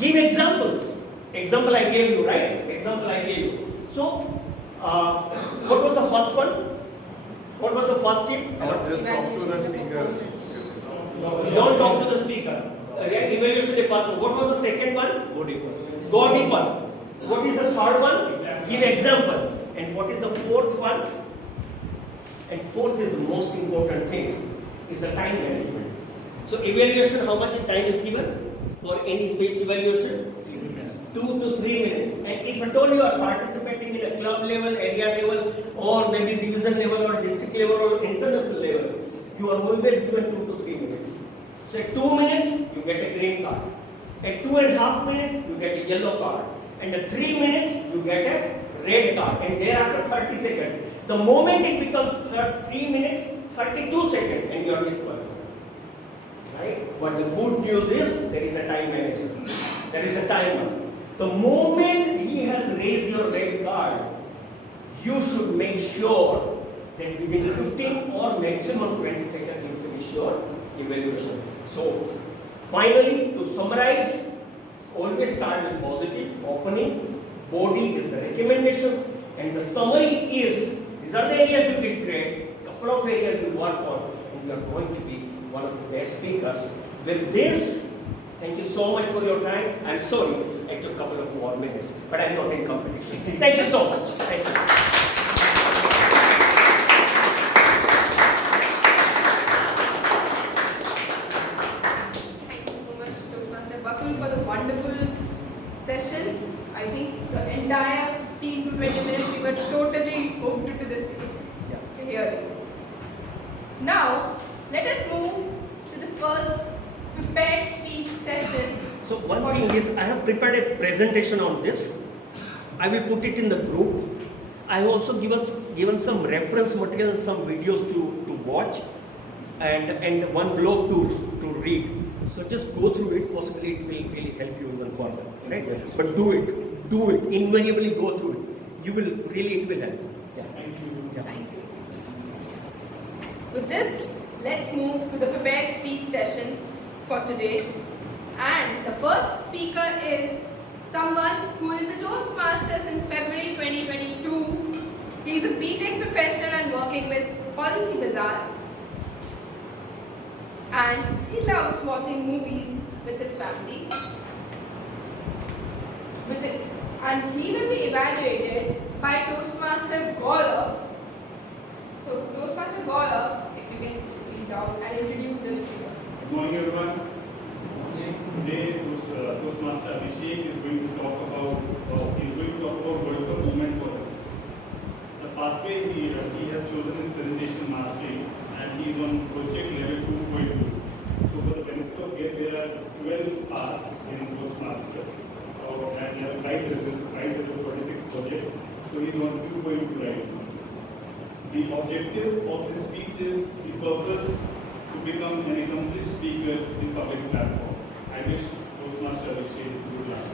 Give examples. Example I gave you, right? Example I gave you. So, what was the first one? What was the first tip? Not just talk to the speaker. You don't talk to the speaker. Evaluation department. What was the second one? Go deeper. Go deeper. What is the third one? Give example. And what is the fourth one? And fourth is the most important thing, is the time management. So evaluation, how much time is given for any speech evaluation? 2 to 3 minutes. And if at all you are participating in a club level, area level, or maybe division level, or district level, or international level, you are always given 2 to 3 minutes. So at 2 minutes, you get a green card. At 2.5 minutes, you get a yellow card. And at 3 minutes, you get a red card. And thereafter 30 seconds. The moment it becomes 3 minutes, 32 seconds, and you are disqualified. Right? But the good news is, there is a time manager. There is a timer. The moment he has raised your red card, you should make sure that within 15 or maximum 20 seconds you finish your evaluation. So, finally, to summarize, always start with positive opening. Body is the recommendations, and the summary is, these are the areas you did great, couple of areas you work on, and you are going to be one of the best speakers. With this, thank you so much for your time. I'm sorry I took a couple of more minutes, but I'm not in competition. Thank you so much. Thank you. Thank you so much, Toastmaster Bakul, for the wonderful session. I think the entire 15 to 20 minutes we were totally hooked to this to hear you. Now, let us move to the first prepared speech session. So one thing is, I have prepared a presentation on this. I will put it in the group. I have also given some reference material and some videos to watch, and one blog to read. So just go through it. Possibly it will really help you even further. Right? But do it. Invariably go through it. You will really, it will help. Yeah. Thank you. Yeah. Thank you. With this, let's move to the prepared speech session for today. And the first speaker is someone who is a Toastmaster since February 2022. He is a BTech professional and working with Policy Bazaar. And he loves watching movies with his family. And he will be evaluated by Toastmaster Gaurav. So, Toastmaster Gaurav, if you can speak down and introduce the speaker. Good morning, everyone. Today, Toastmaster Abhishek is going to talk about World Cup movement for them. The pathway he has chosen is presentation mastery, and he is on project level 2.2. So, for the benefit of guests, there are 12 parts in Toastmasters, and he has 5 46 projects. So, he is on 2.2 right now. The objective of this speech is the purpose to become an accomplished speaker in public platform. I wish Toastmaster Abhishek good luck.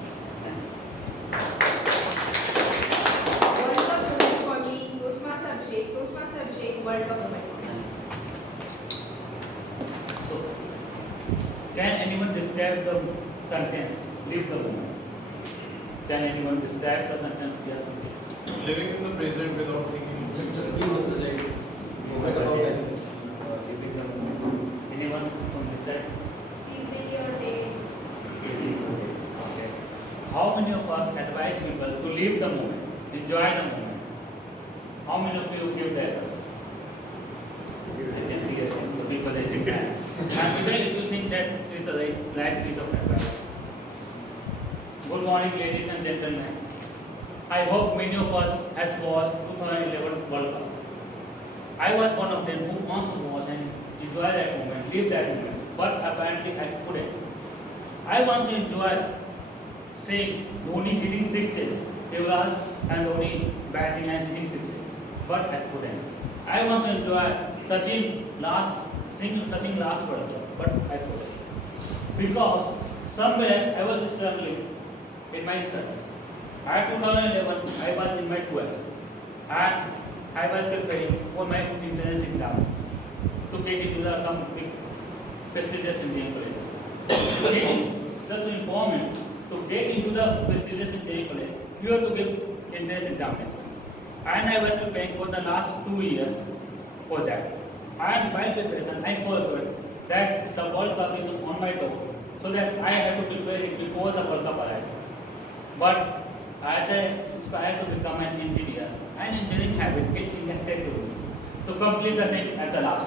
World Cup moment for me, Toastmaster Abhishek. Toastmaster Abhishek, World Cup moment. So, can anyone describe the sentence, live the moment? Can anyone describe the sentence, yes or no? Living in the present without thinking. Just leave the present. Forget about it. Living the moment. Anyone from this side? Seizing your day. Okay. How many of us advise people to live the moment, enjoy the moment? How many of you give the advice? I can see the people raising hand. And even if you think that this is the right piece of advice. Good morning, ladies and gentlemen. I hope many of us has watched 2011 World Cup. I was one of them who wants to watch and enjoy that moment, live that moment, but apparently I couldn't. I want to enjoy seeing Dhoni hitting sixes, Yuvraj and Dhoni batting and hitting sixes, but I couldn't. I want to enjoy Sachin last World Cup, but I couldn't. Because somewhere I was struggling in my studies. At 2011, I was in my 12th, and I was preparing for my entrance exam to get into some big prestigious engineering college. Just to inform you to get into the prestigious engineering college, you have to give entrance examination. And I was preparing for the last 2 years for that. And while preparation, I forgot that the World Cup is on my door, so that I have to prepare it before the World Cup arrives. But as I aspire to become an engineer, an engineering habit get injected to me to complete the thing at the last.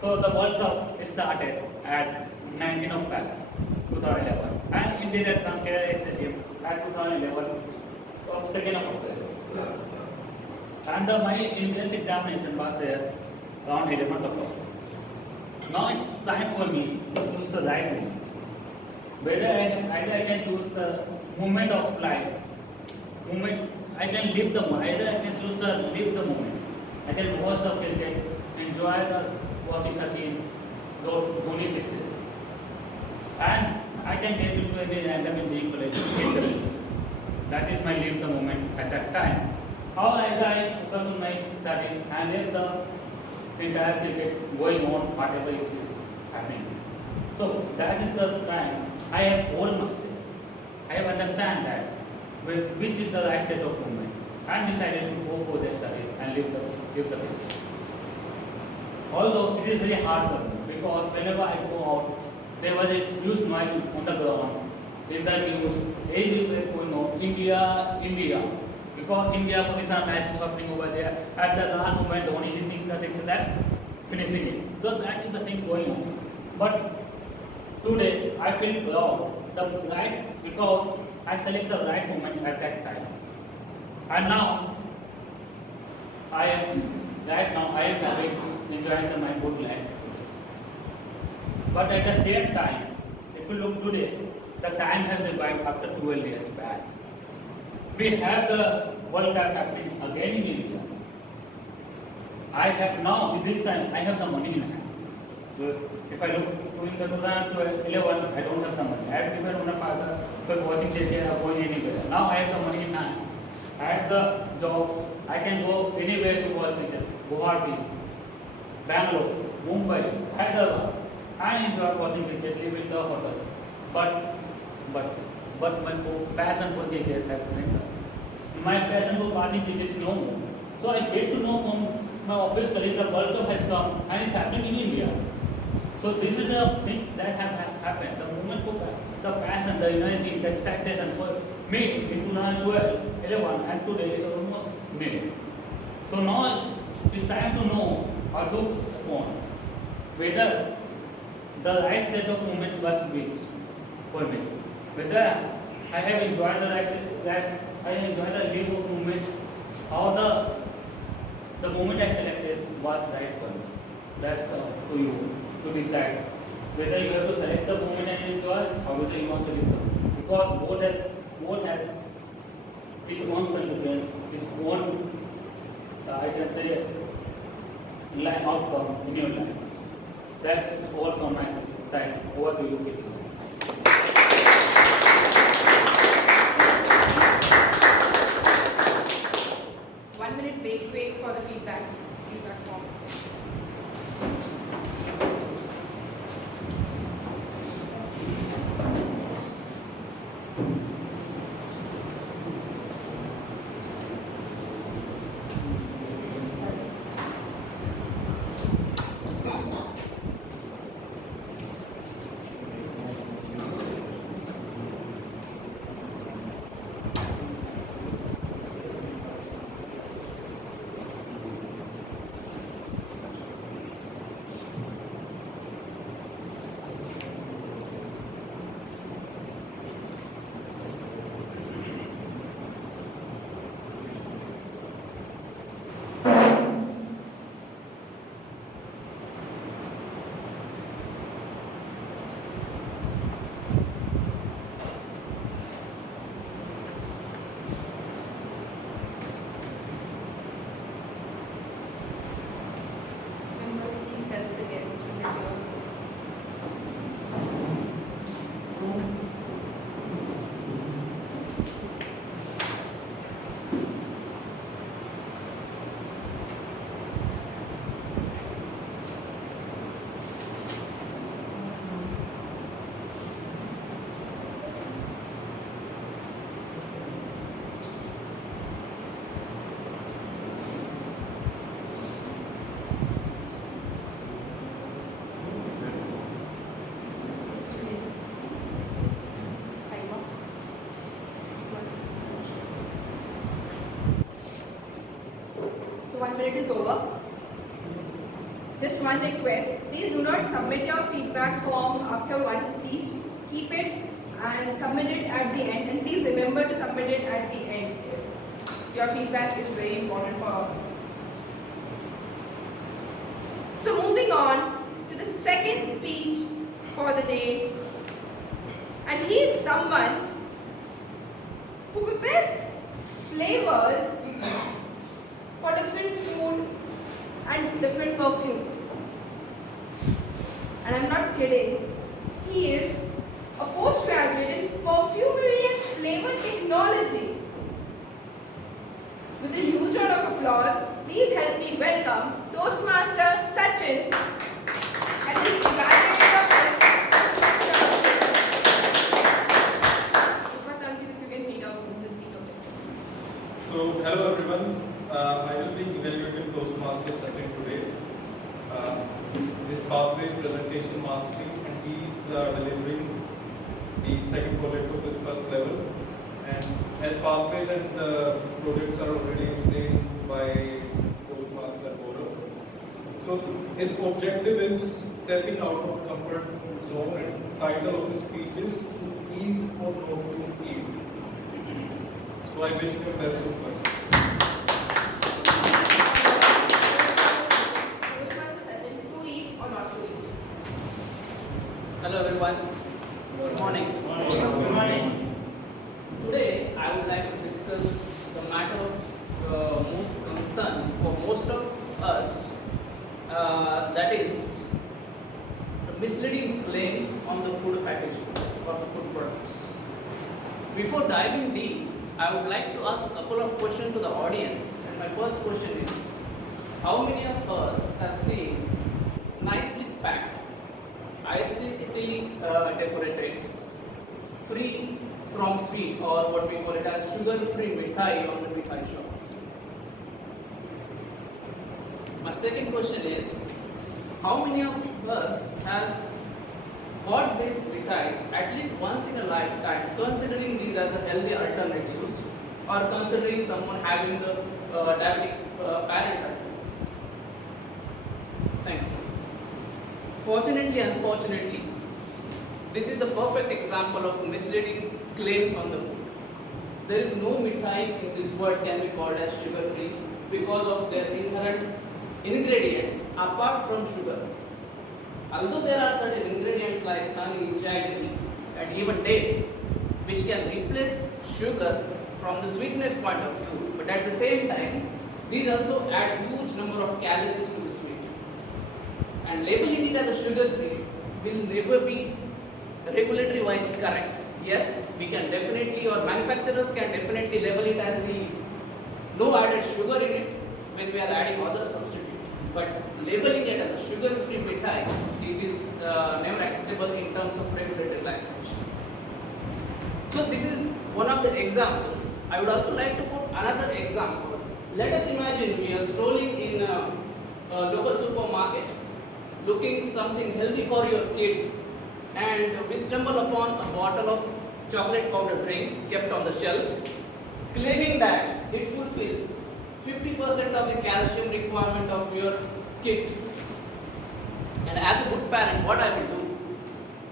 So the World Cup started at 19th of Feb 2011 and ended at Tankera Stadium at 2011 of 2nd of October. And my entrance examination was there around 11th of October. Now it's time for me to choose the right one. Whether either I can choose the moment of life, I can live the moment, either I can choose the live the moment. I can watch the cricket, enjoy the watching Sachin, Dhoni success. And I can get into any random engineering college. That is my live the moment at that time. Or either I focus on my study and live the entire cricket going on, whatever is happening. So that is the time I have told myself. I have understand that which is the right set of movement and decided to go for that study and live the cricket. Although it is very hard for me because whenever I go out, there was a huge noise on the ground. In the news, everywhere going on, India. Because India Pakistan match is happening over there. At the last moment, Dhoni is hitting the sixes and finishing it. So that is the thing going on. But today, I feel proud because I select the right moment at that time. And now, I am having enjoying my good life. But at the same time, if you look today, the time has revived after 12 years back. We have the World Cup happening again in India. I have now, this time, I have the money in hand. So if I look during the 2011, I don't have the money. I have given my father for watching cricket or going anywhere. Now I have the money in hand. I have the jobs. I can go anywhere to watch cricket. Guwahati, Bangalore, Mumbai, Hyderabad. I enjoy watching cricket, live in the hotels. But my passion for cricket has been done. My passion for watching cricket is no more. So I get to know from my office colleagues the World Cup has come and it's happening in India. So this is the things that have happened. The moment for the passion, the energy, the excitement for me in 2012, 11 and today is almost nil. So now it's time to know or look upon whether the right set of movements was reached for me. Whether I have enjoyed the live of movement or the moment I selected was right for me. That's to you to decide whether you have to select the moment and enjoy or whether you want to leave them. Because both has its own consequence, its own, I can say, life outcome in your life. That's all from my side. Over to you, Peter. 1 minute wait for the feedback form. is over. Just one request, please do not submit your feedback form after one speech. Keep it and submit it at the end, and please remember to submit it at the end. Your feedback is very important for all of us. So moving on to the second speech for the day, and he is someone who prepares flavors for different food and different perfumes. And I'm not kidding. He is a postgraduate in perfumery and flavor technology. With a huge round of applause, please help me welcome Toastmaster Sachin and his evaluator Toastmaster Ankit, if you can meet up in the speech objective. So, hello everyone. I will be evaluating Toastmaster Sachin today. This pathways presentation mastering, and he is delivering the second project of his first level. And as pathways and projects are already explained by Toastmaster Gaurav. So his objective is stepping out of comfort zone, and title of his speech is To Eat or Not to Eat. So I wish him best of luck. Toastmaster Sachin, to eat or not to eat? Hello everyone. Good morning. Good morning. Today I would like to discuss the matter of most concern for most of us. That is the misleading claims on the food packaging or the food products. Before diving deep, I would like to ask a couple of questions to the audience. And my first question is, how many of us have seen nicely packed, aesthetically decorated, free from sweet, or what we call it as sugar-free mithai on the mithai shop? My second question is, how many of us has bought these mithais at least once in a lifetime, considering these are the healthy alternatives, or considering someone having the diabetic parents? Thank you. Fortunately, unfortunately, this is the perfect example of misleading claims on the food. There is no mithai in this world can be called as sugar-free because of their inherent ingredients apart from sugar. Although there are certain ingredients like honey, jaggery, and even dates which can replace sugar from the sweetness point of view, but at the same time, these also add huge number of calories to the sweet. And labeling it as a sugar-free will never be regulatory wise correct. Yes, we can definitely, or manufacturers can definitely label it as the no added sugar in it when we are adding other substitute. But labeling it as a sugar-free mithai, it is never acceptable in terms of regulatory language. So this is one of the examples. I would also like to put another examples. Let us imagine we are strolling in a local supermarket, looking something healthy for your kid, and we stumble upon a bottle of chocolate powder drink kept on the shelf, claiming that it fulfills 50% of the calcium requirement of your kid. And as a good parent, what I will do?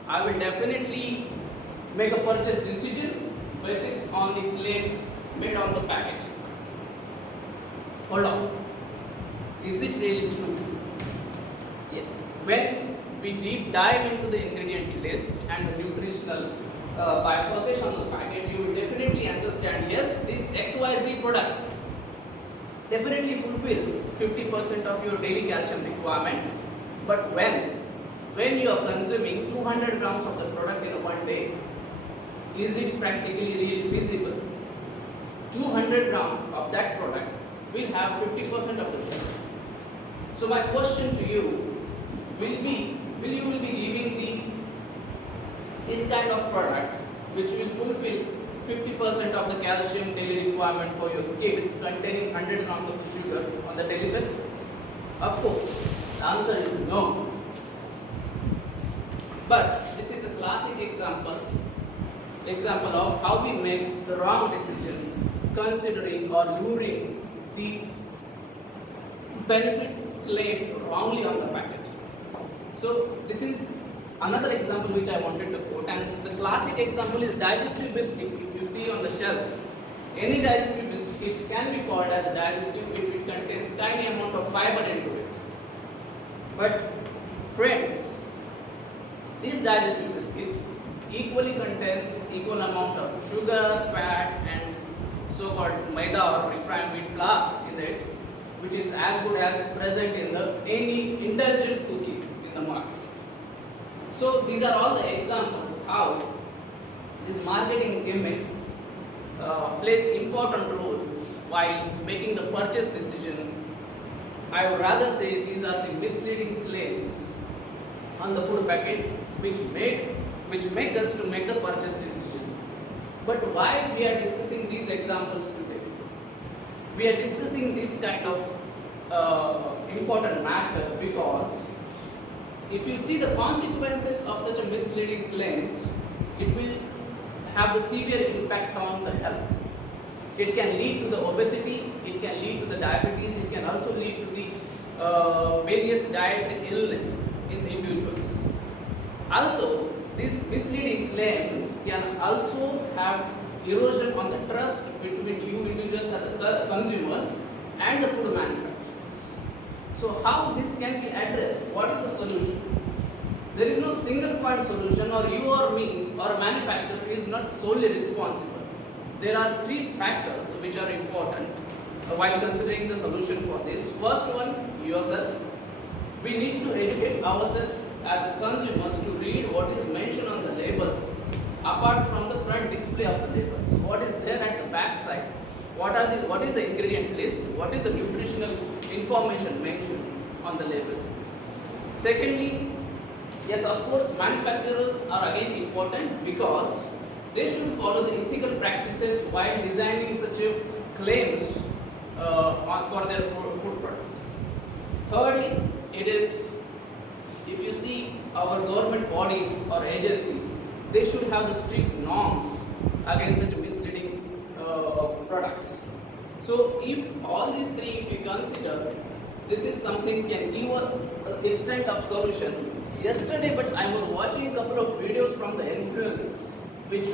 I will definitely make a purchase decision basis on the claims made on the package. Hold on. Is it really true? Yes. When we deep dive into the ingredient list and the nutritional bifurcation of the packet, you will definitely understand, yes, this XYZ product definitely fulfills 50% of your daily calcium requirement. But when you are consuming 200 grams of the product in one day, is it practically really feasible? 200 grams of that product will have 50% of the sugar. So my question to you will be giving this kind of product which will fulfill 50% of the calcium daily requirement for your kid containing 100 grams of sugar on the daily basis? Of course, the answer is no. But this is a classic example of how we make the wrong decision considering or luring the benefits claimed wrongly on the packet. So this is another example which I wanted to quote, and the classic example is digestive biscuit. If you see on the shelf, any digestive biscuit can be called as digestive if it contains tiny amount of fiber into it. But friends, this digestive biscuit equally contains equal amount of sugar, fat and so-called maida or refined wheat flour in it, which is as good as present in the any indulgent cookie in the market. So these are all the examples how these marketing gimmicks plays important role while making the purchase decision. I would rather say these are the misleading claims on the food packet which make us to make the purchase decision. But why we are discussing these examples today? We are discussing this kind of important matter because if you see the consequences of such a misleading claims, it will have a severe impact on the health. It can lead to the obesity, it can lead to the diabetes, it can also lead to the various dietary illness in the individuals. Also, these misleading claims can also have erosion on the trust between you individuals and the consumers and the food manufacturers. So how this can be addressed? What is the solution? There is no single point solution, or you or me or a manufacturer is not solely responsible. There are three factors which are important while considering the solution for this. First one, yourself. We need to educate ourselves as a consumers to read what is mentioned on the labels apart from the front display of the labels. What is there at the back side? What is the ingredient list? What is the nutritional information mentioned on the label? Secondly, yes, of course, manufacturers are again important because they should follow the ethical practices while designing such a claims for their food products. Thirdly, it is, if you see our government bodies or agencies, they should have the strict norms against such misleading products. So if all these three if we consider, this is something can give an extent of solution. Yesterday, but I was watching a couple of videos from the influencers, which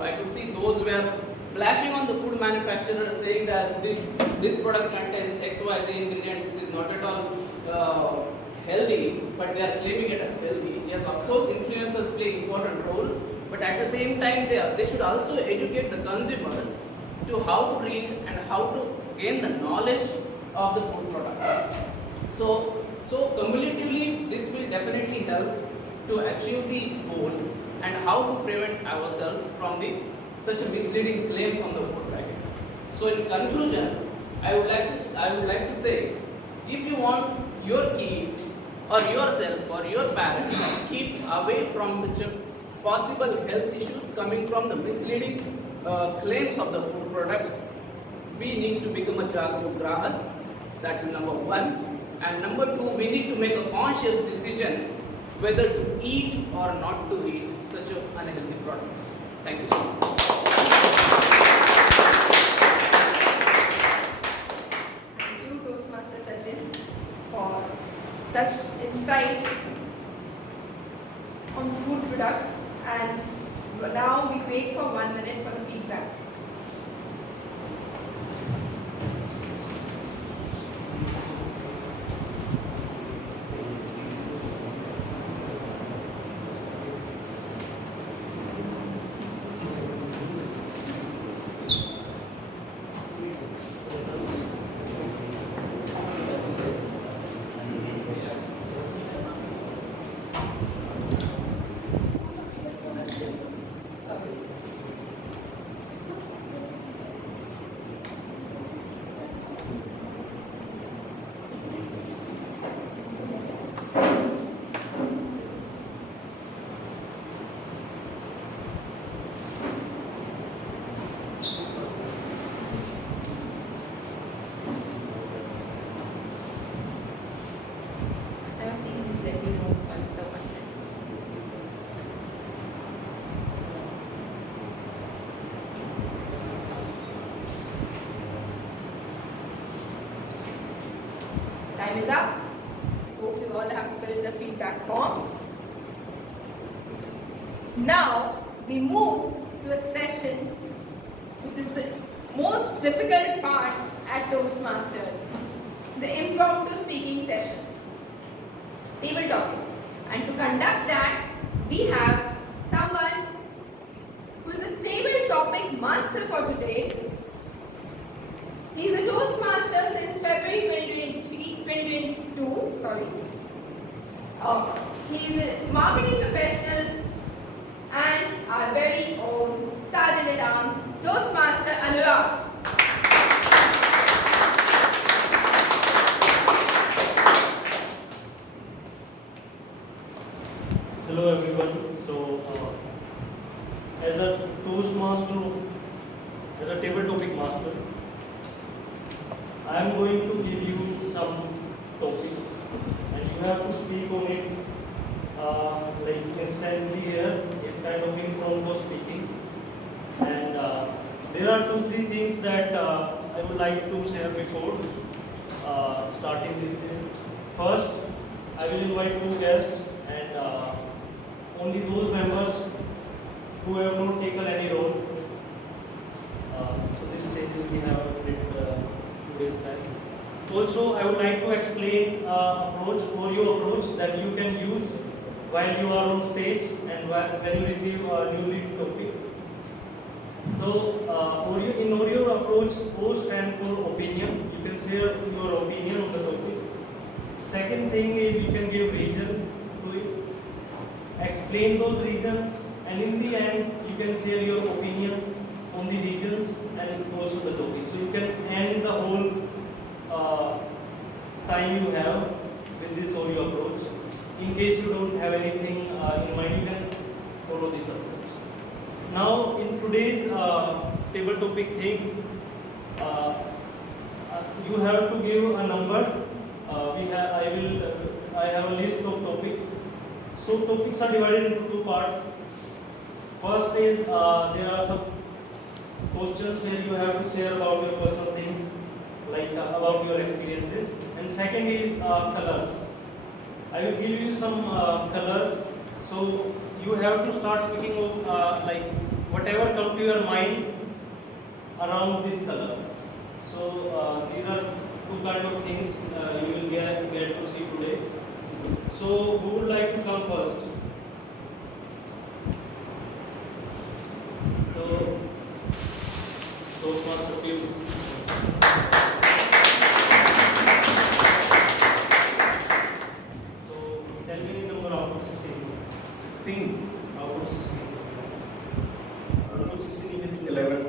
I could see those were flashing on the food manufacturer saying that this product contains XYZ ingredient, this is not at all healthy, but they are claiming it as healthy. Yes, of course, influencers play important role, but at the same time, they should also educate the consumers to how to read and how to gain the knowledge of the food product. So cumulatively, this will definitely help to achieve the goal and how to prevent ourselves from such a misleading claims on the food packet. So in conclusion, I would like to say, if you want your kid or yourself or your parents to keep away from such a possible health issues coming from the misleading claims of the food products, we need to become a Jagrut Grahak. That is number one. And number two, we need to make a conscious decision whether to eat or not to eat such unhealthy products. Thank you so much. Thank you, Toastmaster Sachin, for such insight on food products. And now we wait for 1 minute for the feedback. time is up. Hope you all have filled the feedback form. Now we move to a session which is the most difficult part at Toastmasters, the impromptu speaking session, table topics. And to conduct that, we have someone who is a table topic master for today. He is a Toastmaster since February 2022. Sorry. He is a marketing professional and our very own Sergeant at Arms, Toastmaster Anurag. Hello everyone. So, as a Toastmaster, as a table topic master, I am going to give you some topics, and you have to speak on it like instantly. Here it's kind of impromptu speaking, and there are 2-3 things that I would like to share before starting this thing. First, I will invite 2 guests, and only those members who have not taken any role. So this changes we have with 2 days back. Also, I would like to explain approach or your approach that you can use while you are on stage and when you receive a new lead topic. So, in Oreo approach, O stand for opinion. You can share your opinion on the topic. Second thing is you can give reason to it, explain those reasons, and in the end you can share your opinion on the reasons and also the topic. So you can end the whole time you have with this Oreo approach. In case you don't have anything in mind, you can follow this approach. Now, in today's table topic thing, you have to give a number. I have a list of topics. So topics are divided into 2 parts. First is there are some questions where you have to share about your personal things, like about your experiences. And second is colors. I will give you some colors. So you have to start speaking of like whatever comes to your mind around this color. So these are 2 kind of things you will get to see today. So who would like to come first? So Toastmaster Pius. So tell me the number out of 16. 16, Out of 16. Out of 16 you can 11,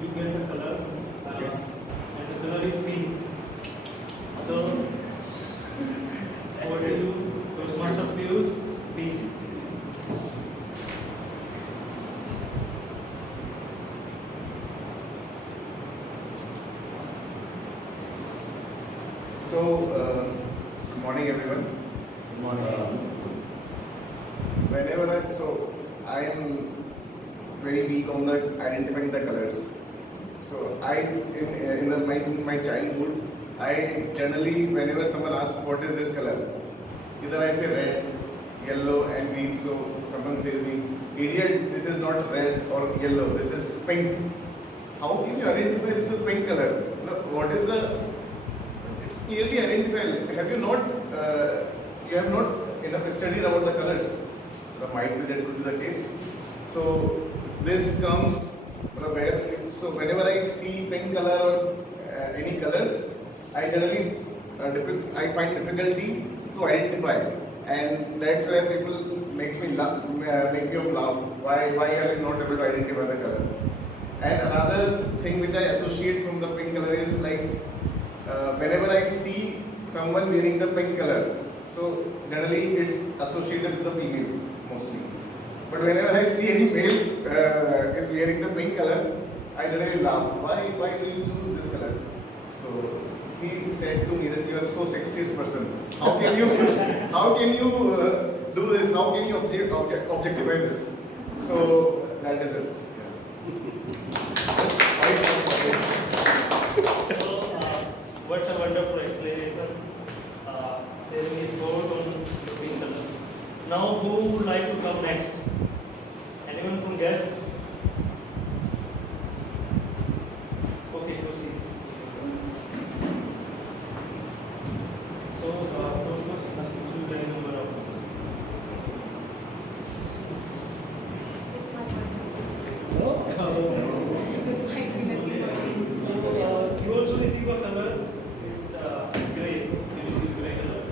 You get the color, and the color is pink. So, what do you, Toastmaster Pius, pink. So, good morning everyone. Good morning. So I am very weak on the identifying the colors. So in my childhood, I generally, whenever someone asks what is this color, either I say red, yellow and green. So someone says me, idiot, this is not red or yellow, this is pink. How can you identify this is pink color? What is the? It's clearly identifiable. You have not enough studied about the colors. That might be that could be the case. So this comes so whenever I see pink color or any colors, I generally I find difficulty to identify, and that's where people make me laugh. Why are you not able to identify the color? And another thing which I associate from the pink color is like whenever I see someone wearing the pink color, so generally it's associated with the female mostly. But whenever I see any male is wearing the pink color, I generally laugh. Why do you choose this color? So he said to me that you are so sexiest person. How can you do this? How can you objectify this? So that is it. So, what a wonderful explanation. Sharing his thought on green color. Now, who would like to come next? Anyone from guest? Okay, proceed. So, Toastmasters must choose any number of answers. It's my turn. It might be lucky for me. So, you also receive a color, gray. You receive gray color.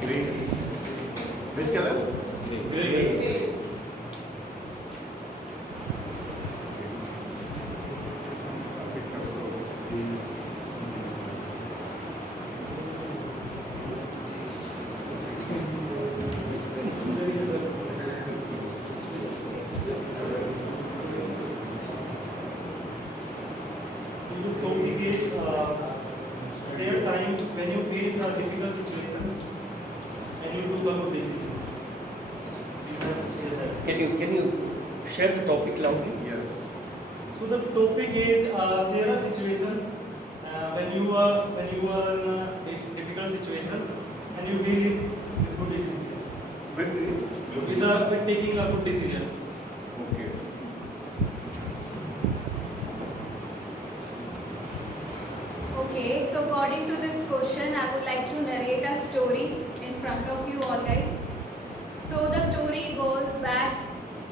Green. Which color? Gray. You topic is share time when you face a difficult situation and you took a good decision. You have to share that. Can you share the topic loudly? Yes. So the topic is share a situation when you are in a difficult situation and you deal with good decision. With taking a good decision. Okay. Okay, so according to this question, I would like to narrate a story in front of you all guys. So the story goes back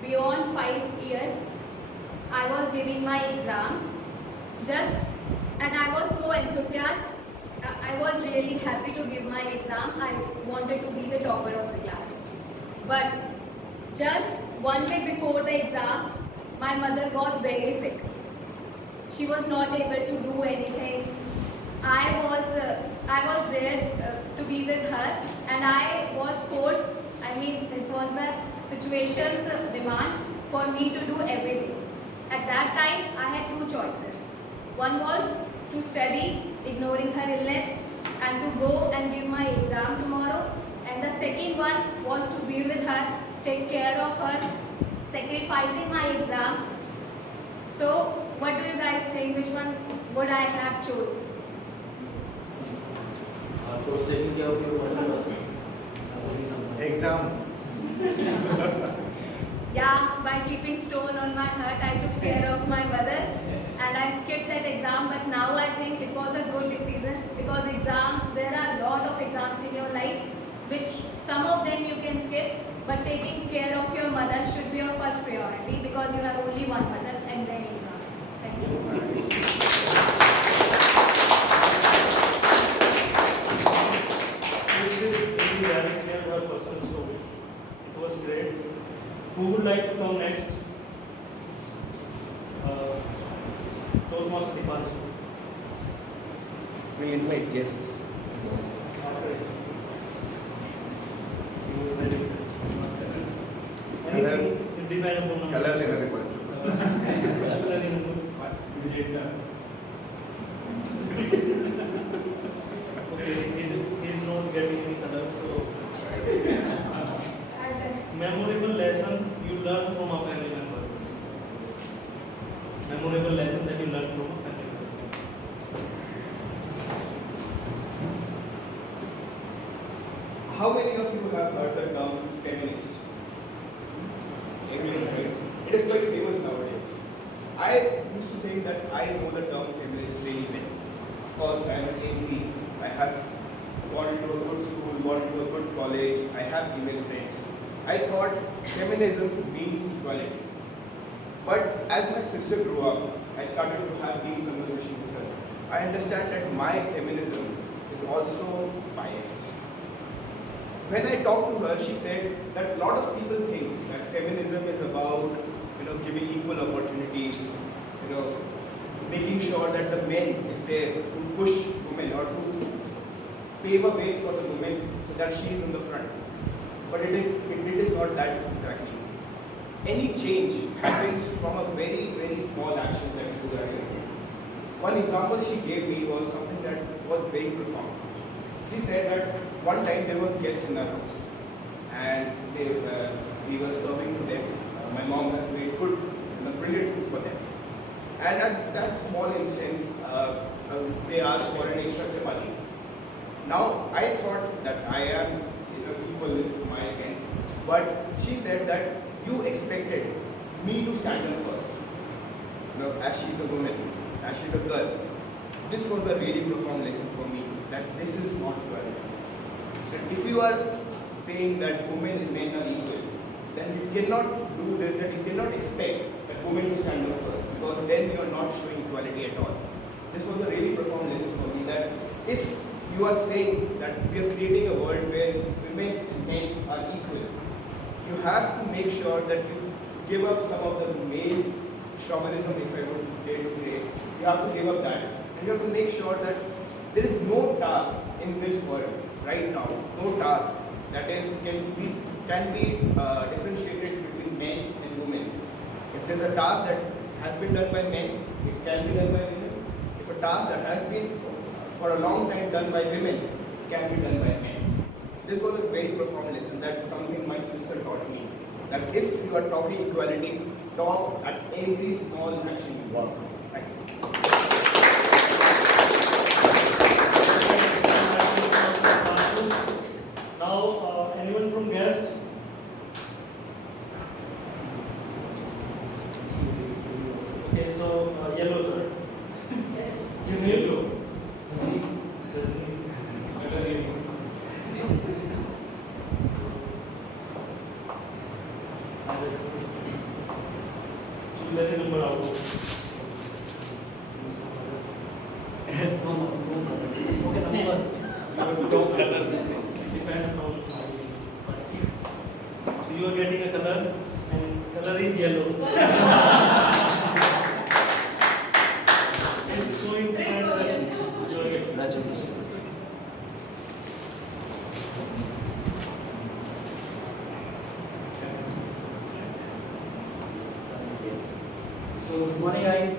beyond 5 years. I was giving my exams and I was so enthusiastic. I was really happy to give my exam. I wanted to be the topper of the class. But just one day before the exam, my mother got very sick. She was not able to do anything. I was there to be with her, and I was forced. I mean, this was the situation's demand for me to do everything. At that time, I had two choices. One was to study, ignoring her illness, and to go and give my exam tomorrow. And the second one was to be with her, take care of her, sacrificing my exam. So, what do you guys think? Which one would I have chosen? Of course, taking care of your mother was Exam. Yeah, by keeping stone on my heart, I took care of my mother and I skipped that exam. But now I think it was a good decision because exams, there are a lot of exams in your life, which some of them you can skip. But taking care of your mother should be your first priority because you have only one mother and many exams. Thank you. Really well shared her personal story. It was great. Who would like to come next? Toastmaster Deepanshu. We'll invite guests. After it. You were very excited. Color. Anything depend upon Color लेने से कौन? Color in okay, he is not getting any color, so memorable lesson you learned from a family member. Memorable lesson that you learned from a family member. How many of you have heard the term feminist? It is quite famous nowadays. I used to think that I know the term feminist really well. Of course, I am a Gen Z. I have gone into a good school, gone into a good college. I have female friends. I thought feminism means equality. But as my sister grew up, I started to have deep conversation with her. I understand that my feminism is also biased. When I talked to her, she said that a lot of people think that feminism is about, giving equal opportunities, making sure that the men is there to push women or to pave a way for the woman so that she is in the front. But it is not that exactly. Any change happens from a very, very small action that you do every day. One example she gave me was something that was very profound. She said that one time there was guests in her house and we were serving to them. My mom has made good food, brilliant food for them. And at that small instance, they asked for an extra chapati. Now, I thought that I am equal with my sense, but she said that you expected me to stand up first. As she's a woman, as she's a girl. This was a really profound lesson for me, that this is not equality. That if you are saying that women and men are equal, then you cannot do this, that you cannot expect that women to stand up first, because then you are not showing equality at all. This was a really profound lesson for me, that if you are saying that we are creating a world where women and men are equal, you have to make sure that you give up some of the male chauvinism, if I would dare to say. You have to give up that, and you have to make sure that there is no task in this world right now, no task that is can be differentiated between men and women. If there's a task that has been done by men, it can be done by women. If a task that has been for a long time done by women, it can be done by men. This was a very profound lesson. That's something my sister taught me. That if you are talking equality, talk at every small action you want. Thank you. Now, anyone from guest? Okay, so yellow sir. You need to. Let number out. Okay, number. Depends on so you are getting a color and color is yellow. It's coincident that you are getting. So good morning guys.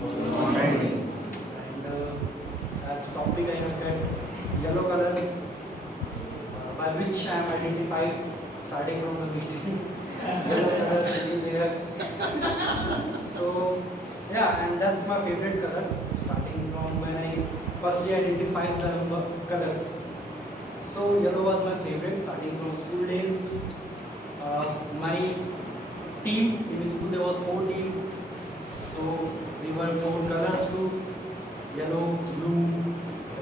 Good morning. And as topic I have got yellow color, by which I am identified starting from the beginning. Yellow color is there. So yeah, and that's my favorite color, starting from when I firstly identified the colors. So yellow was my favorite starting from school days. My team in school there was 4 teams. So we were 4 colors too: yellow, blue,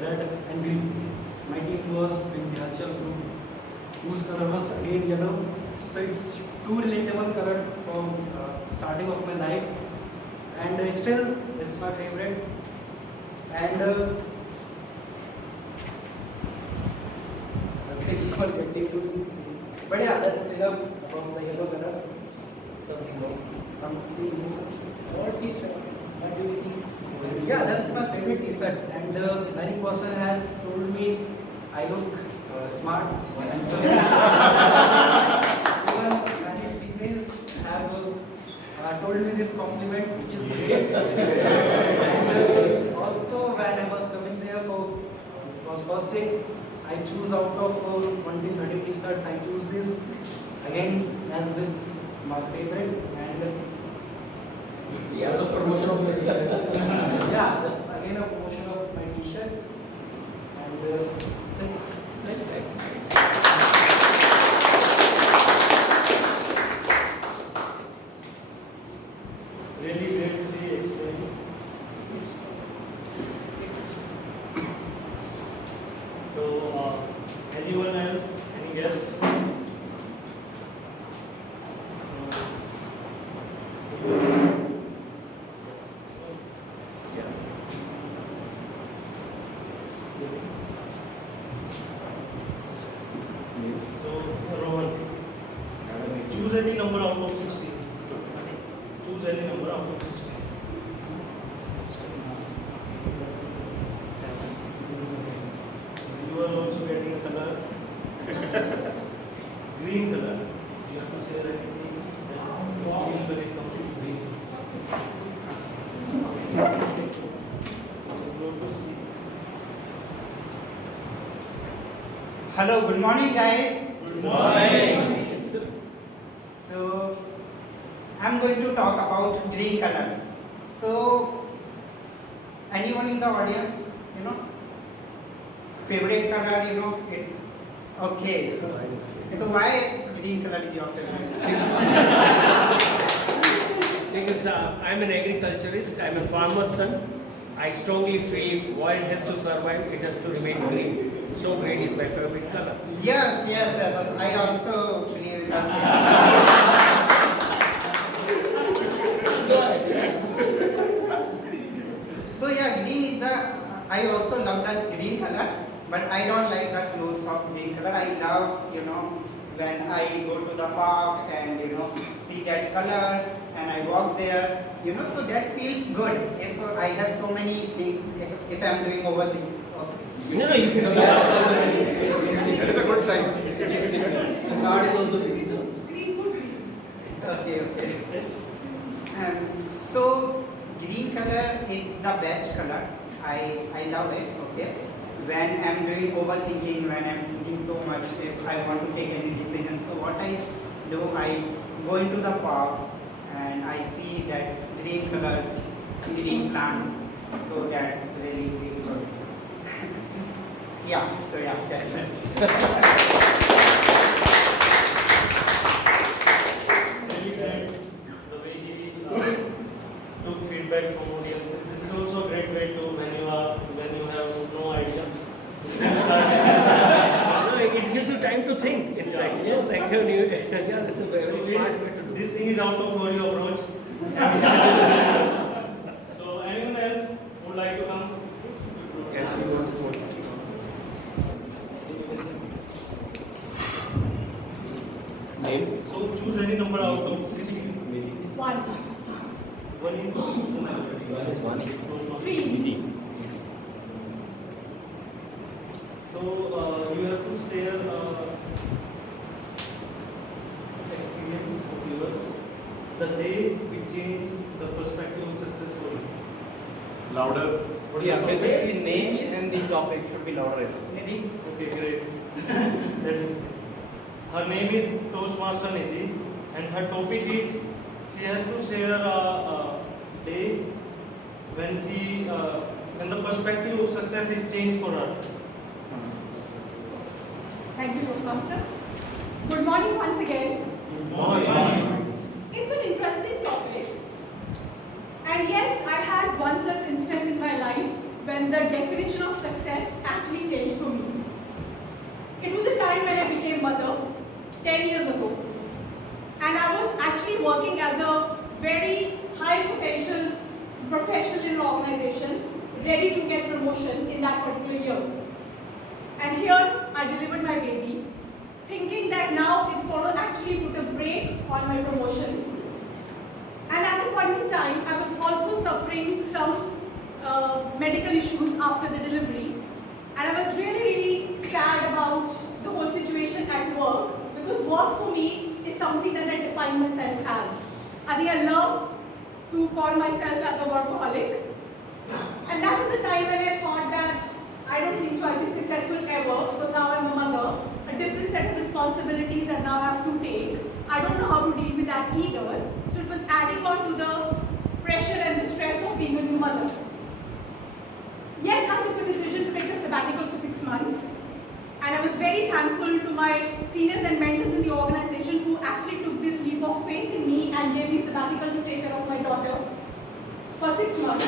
red and green. My team was Vindhyachal group, whose color was again yellow. So it's 2 relatable color from starting of my life, and still it's my favorite. And but yeah, that's enough about the yellow color. Something. What t-shirt? What do you think? Yeah, that's my favorite t-shirt, and many person has told me I look smart and so even many females have told me this compliment, which is great. And also when I was coming there for first day, I choose out of 20-30 t-shirts, I choose this again as it's my favorite. And Yeah, that's a promotion of your t-shirt. yeah, that's again a promotion of my t-shirt. And it's like, thanks. Really greatly explained. So, anyone else? Any guest? So, Rohan, choose any number out of 16. Choose any number out of 16. You are also getting a color. Green color. You have to say that it is when it comes to green. Go to sleep. Hello, good morning guys. Good morning. I'm going to talk about green color. So, anyone in the audience, favorite color, it's okay. So why green color is your favorite? Because I'm an agriculturist, I'm a farmer's son. I strongly feel if world has to survive, it has to remain green. So green is my favorite color. Yes. I also believe in that. So yeah, green is I also love that green color, but I don't like the clothes of green color. I love, when I go to the park and, see that color and I walk there, so that feels good. If I have so many things, if I'm doing overthink. No, you can That is a good sign. The card is also green, sir. Green, good green. Okay. So green color is the best color. I love it. Okay. When I'm doing overthinking, when I'm thinking so much, if I want to take any decision, so what I do, I go into the park and I see that green color, green plants. So that's really, really good. That's it. Really great the way he took feedback from audiences. This is also a great way to when you have no idea. No, it gives you time to think. In fact, yes, actually, yeah, this is a very smart way to do. This thing is out of your approach. So anyone else would like to come? Yes, you want to vote. Name? So choose any number out of 16. One, One in three, So you have to share experience of yours. The day it changed the perspective of success for you. Louder. Yeah, basically name and the topic should be louder. Nidhi? Okay, great. Then her name is Toastmaster Nidhi and her topic is she has to share a day when when the perspective of success is changed for her. Thank you, Toastmaster. Good morning once again. Good morning. It's an interesting topic. And yes, I had one such instance in my life when the definition of success actually changed for me. It was a time when I became mother, 10 years ago. And I was actually working as a very high potential professional in an organization, ready to get promotion in that particular year. And here I delivered my baby, thinking that now it's going to actually put a brake on my promotion. And at the point in time, I was also suffering some medical issues after the delivery. And I was really, really sad about the whole situation at work, because work for me is something that I define myself as. I think I love to call myself as a workaholic. And that was the time when I thought that I don't think so I'll be successful ever, because now I'm a mother, a different set of responsibilities that now I have to take. I don't know how to deal with that either. So it was adding on to the pressure and the stress of being a new mother. Yet I took a decision to take a sabbatical for 6 months. And I was very thankful to my seniors and mentors in the organization who actually took this leap of faith in me and gave me sabbatical to take care of my daughter for 6 months.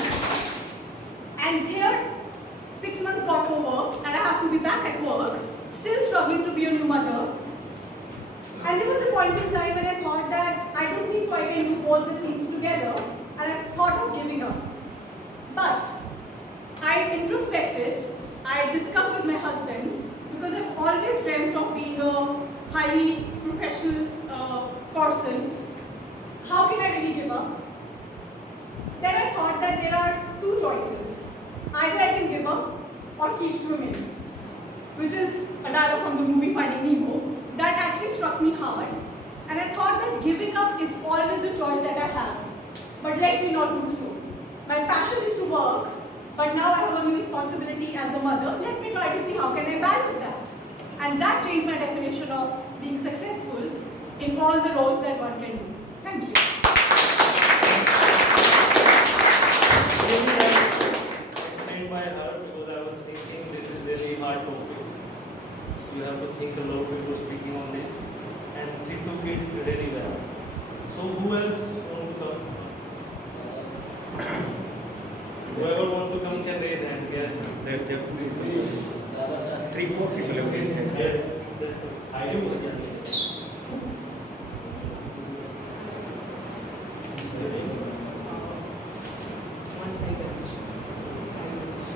And there, 6 months got over and I have to be back at work, still struggling to be a new mother. And there was a point in time when I thought that I don't think so I can do both the things together, and I thought of giving up. But I introspected, I discussed with my husband, because I've always dreamt of being a highly professional person. How can I really give up? Then I thought that there are two choices. Either I can give up or keep swimming, which is a dialogue from the movie Finding Nemo. That actually struck me hard. And I thought that giving up is always a choice that I have. But let me not do so. My passion is to work, but now I have a new responsibility as a mother. Let me try to see how can I balance that. And that changed my definition of being successful in all the roles that one can do. Thank you. in my heart because I was thinking this is really hard topic. You have to think a lot before speaking on this, and she took it really well. So who else want to come? Whoever want to come can raise hand. Yes. There are 3-4 people have raised hands. I do.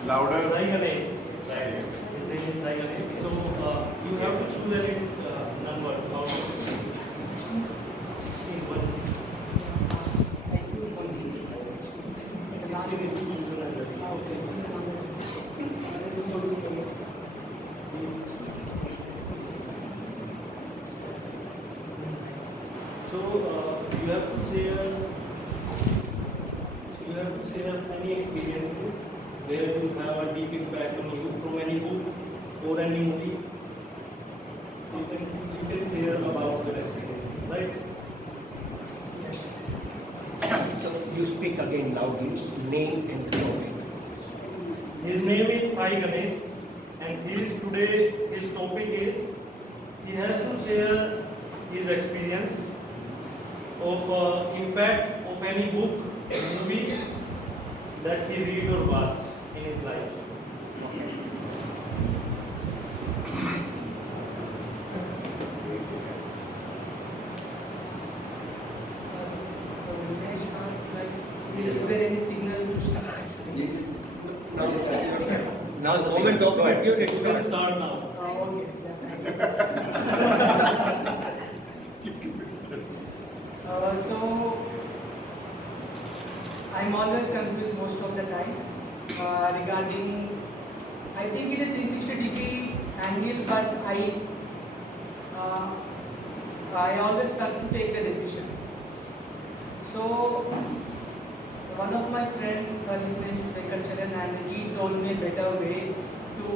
Louder. Sai Ganesh. His name is Sai Ganesh. So you have to choose any number out of 16. 16, 1, 6. 16 is choose your number. So you have to share any experiences where you have a deep impact on you from any book or any movie. So you can share about your experience, right? So you speak again loudly, name and profession. His name is Sai Ganesh, and his topic is he has to share his experience of impact of any book, movie that he read or watch in his life. Is there any signal to start? Now the moment topic is given, You can start now. So I'm always confused most of the time regarding, I think it is 360-degree angle, but I always stuck to take a decision. So one of my friend, his name is Venkacharan, and he told me a better way to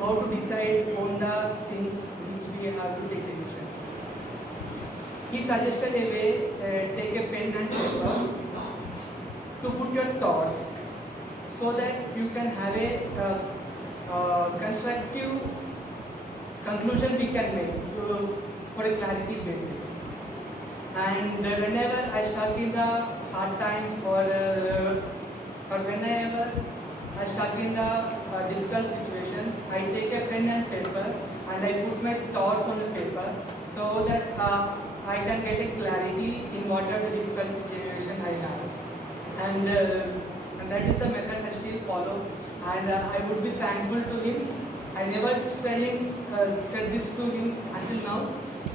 how to decide on the things which we have to take decisions. He suggested a way, take a pen and paper to put your thoughts so that you can have a constructive conclusion we can make for a clarity basis. And whenever I stuck in the hard times or whenever I stuck in the difficult situations, I take a pen and paper and I put my thoughts on the paper so that I can get a clarity in whatever the difficult situation I have. And that is the method I still follow, and I would be thankful to him. I never said this to him until now,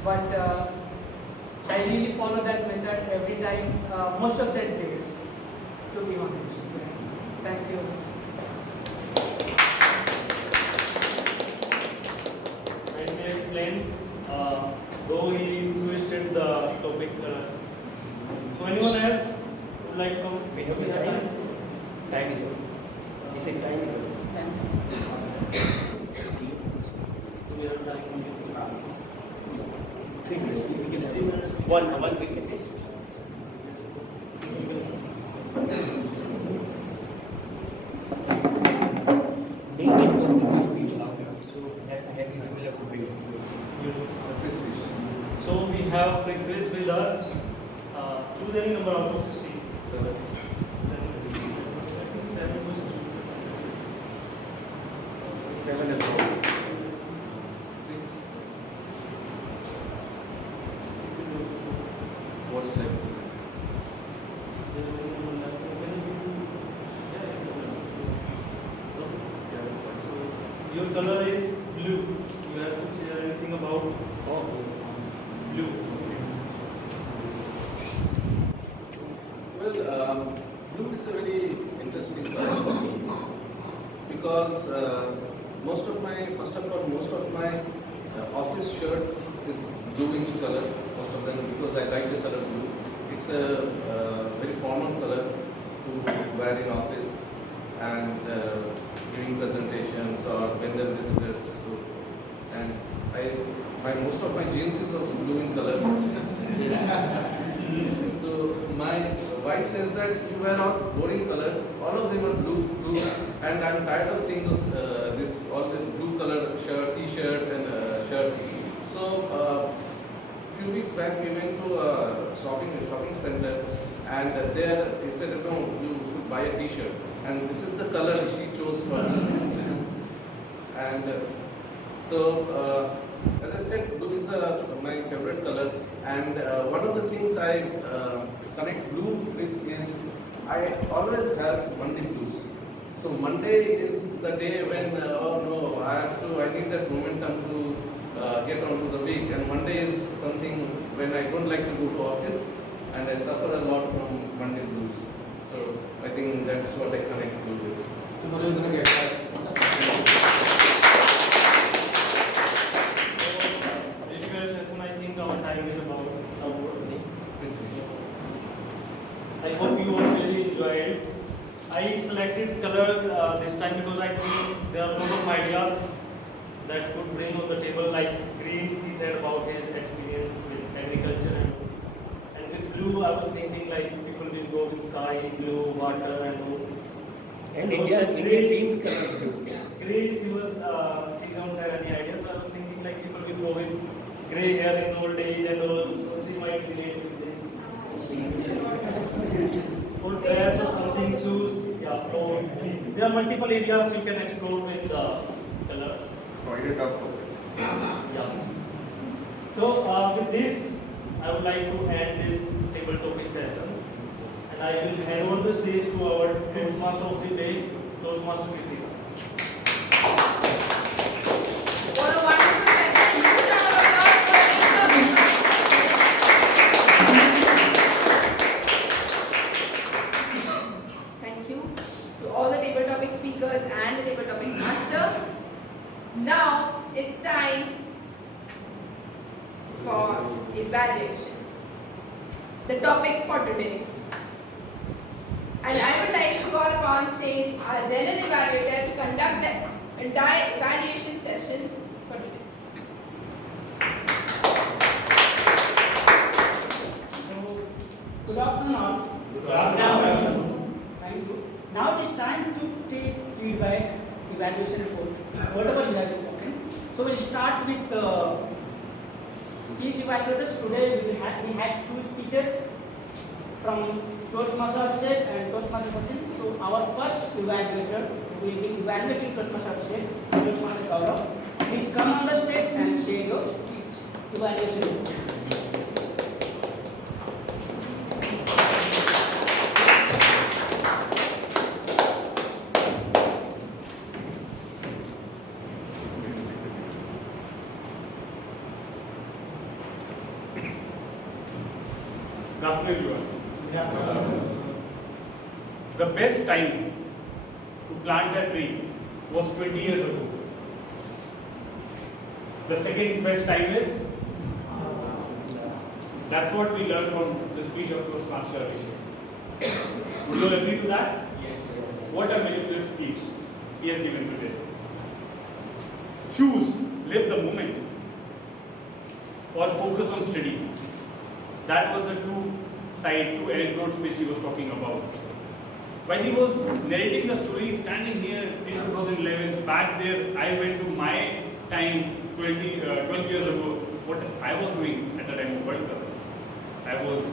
but I really follow that method every time, most of the days, to be honest. Yes. Thank you. Let me explain. Though he twisted the topic. So anyone else would like to? We have the time. Time is up. He said time is up. So we have time. 3 minutes. We can have 3 minutes. One we can miss. Make it go to speech louder. So that's a heavy we will have to bring. So we have Prithvish with us. Choose any number out of 16. 7. 7 and 4. 6. What's left? Your color is blue. You have to share anything about blue. Well, blue is a very interesting color for me because most of my office shirt is blue in color, most of them, because I like the color blue. It's a very formal color to wear in office and giving presentations or vendor visitors. So, and most of my jeans is also blue in color. So my wife says that you wear all boring colors, all of them are blue, and I'm tired of seeing those this all the blue color shirt, t-shirt, and shirt. So few weeks back we went to a shopping center, and there he said, no, you should buy a t-shirt, and this is the color she chose for me. And so as I said, blue is my favorite color, and one of the things I connect blue with is I always have Monday blues. So Monday is the day when oh no, I need that momentum to get onto the week, and Monday is something when I don't like to go to office, and I suffer a lot from Monday blues. So I think that's what I connect blue with. Tomorrow you're gonna get that. Very well session. I think our time is about over. I hope you all really enjoyed. I selected color this time because I think there are a lot of ideas that could bring on the table, like green, he said about his experience with agriculture, and with blue, I was thinking like people will go with sky, blue, water, and all. And also Indian team's color blue. Grace, she don't have any ideas, but I was thinking like people will go with grey hair in old age and all, so she might relate with this. Or dress or something, shoes, yeah, or there are multiple areas you can explore with colors. Yeah. So with this, I would like to end this table topic session, and I will hand over the stage to our Toastmaster of the day, Toastmaster Kritika. What a wonderful session. Huge round of applause for Thank you to all the table topic speakers and the table topic master. Now it's time for evaluations. The topic for today. And I would like to call upon stage our general evaluator to conduct the entire evaluation session for today. Good afternoon all. Good afternoon. Thank you. Now it is time to take feedback, evaluation report, whatever you have spoken. So we'll start with speech evaluators. Today we had two speeches from Toastmaster Abhishek and Toastmaster Sachin. So our first evaluator will be evaluating Toastmaster Abhishek, Toastmaster Gaurav. Please come on the stage and share your speech evaluation. Good afternoon, everyone. The best time to plant a tree was 20 years ago. The second best time is? That's what we learned from the speech of Toastmaster Abhishek. Would you all agree to that? Yes. What a magnificent speech he has given today. Choose, live the moment, or focus on study. That was the two anecdotes which he was talking about. While he was narrating the story, standing here in 2011, back there, I went to my time 12 years ago, what I was doing at the time of World Cup. I was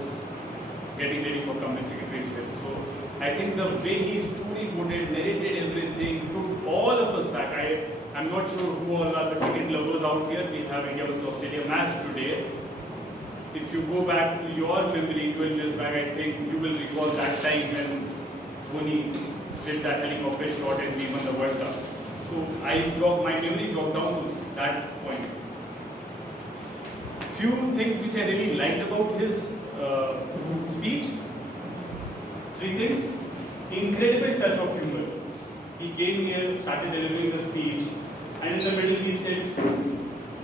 getting ready for company secretaryship. So I think the way he storyboarded, narrated everything, took all of us back. I'm not sure who all are the cricket lovers out here. We have India vs Australia match today. If you go back to your memory 12 years back, I think you will recall that time when Dhoni did that helicopter shot and we won the World Cup. So my memory jogged down to that point. Few things which I really liked about his speech. Three things. Incredible touch of humor. He came here, started delivering the speech, and in the middle he said,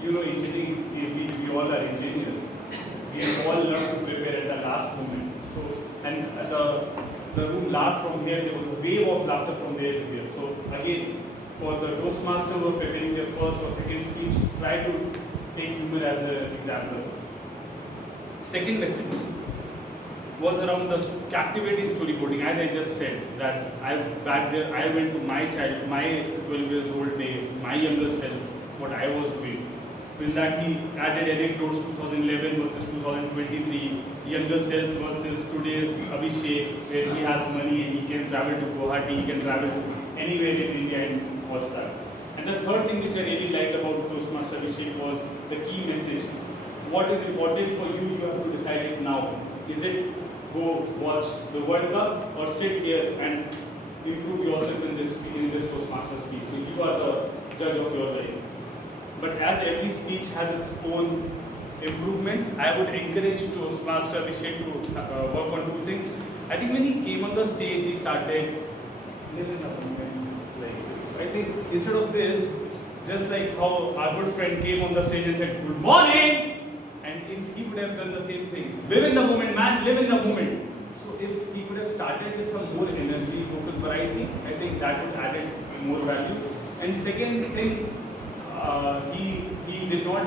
you know, engineering, we all are engineers. We all learn to prepare at the last moment. So, and the room laughed from here. There was a wave of laughter from there to here. So again, for the Toastmasters who are preparing their first or second speech, try to take humor as an example. Second message. was around the captivating storyboarding. As I just said, that back there I went to my 12 years old day, my younger self, what I was doing. So in that he added anecdotes 2011 versus 2023, younger self versus today's Abhishek, where he has money and he can travel to Guwahati, he can travel to anywhere in India and all that. And the third thing which I really liked about Toastmaster Abhishek was the key message. What is important for you, you have to decide it now. Is it go watch the World Cup or sit here and improve yourself in this Toastmaster speech? So you are the judge of your life. But as every speech has its own improvements, I would encourage Toastmaster Abhishek to work on two things. I think when he came on the stage, he started living up in so I think instead of this, just like how our good friend came on the stage and said, "Good morning," and if he would have done the same thing, live in the moment, man, live in the moment. So if he could have started with some more energy, total variety, I think that would add more value. And second thing, he did not